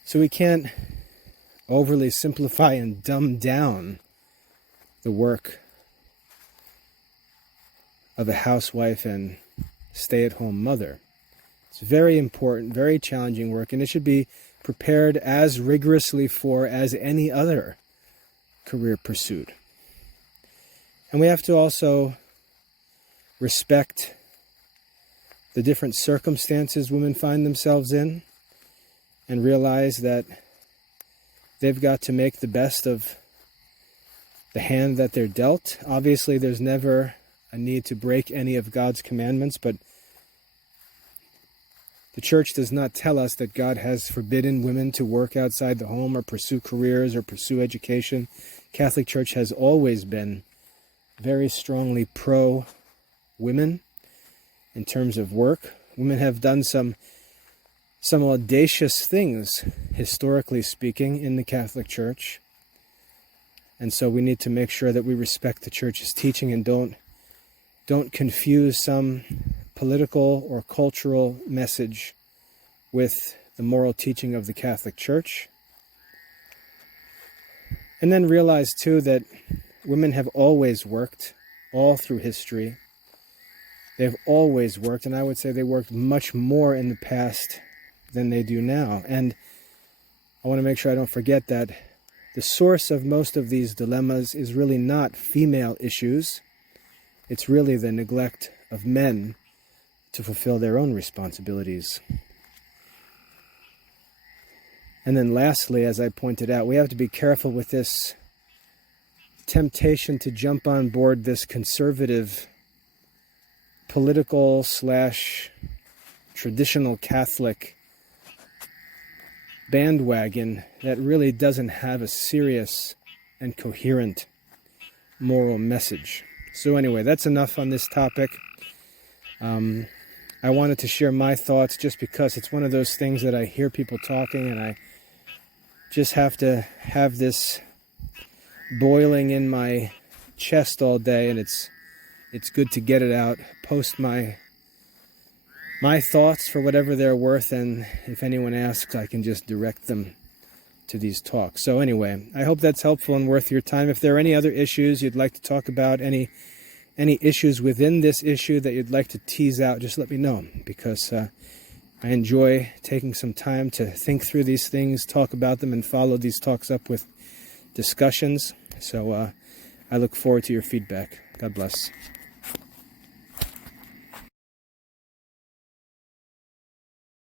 So we can't overly simplify and dumb down the work of a housewife and stay-at-home mother. It's very important, very challenging work, and it should be prepared as rigorously for as any other career pursuit. And we have to also respect the different circumstances women find themselves in and realize that they've got to make the best of the hand that they're dealt. Obviously, there's never a need to break any of God's commandments, but the church does not tell us that God has forbidden women to work outside the home or pursue careers or pursue education. Catholic Church has always been very strongly pro-women in terms of work. Women have done some audacious things, historically speaking, in the Catholic Church. And so we need to make sure that we respect the Church's teaching and don't confuse some political or cultural message with the moral teaching of the Catholic Church. And then realize too that women have always worked all through history. They've always worked, and I would say they worked much more in the past than they do now. And I want to make sure I don't forget that the source of most of these dilemmas is really not female issues. It's really the neglect of men to fulfill their own responsibilities. And then lastly, as I pointed out, we have to be careful with this temptation to jump on board this conservative political / traditional Catholic bandwagon that really doesn't have a serious and coherent moral message. So anyway, that's enough on this topic. I wanted to share my thoughts just because it's one of those things that I hear people talking and I just have to have this boiling in my chest all day, and it's good to get it out, post my thoughts for whatever they're worth, and if anyone asks, I can just direct them to these talks. So anyway, I hope that's helpful and worth your time. If there are any other issues you'd like to talk about, any issues within this issue that you'd like to tease out, just let me know, because I enjoy taking some time to think through these things, talk about them, and follow these talks up with discussions. So I look forward to your feedback. God bless.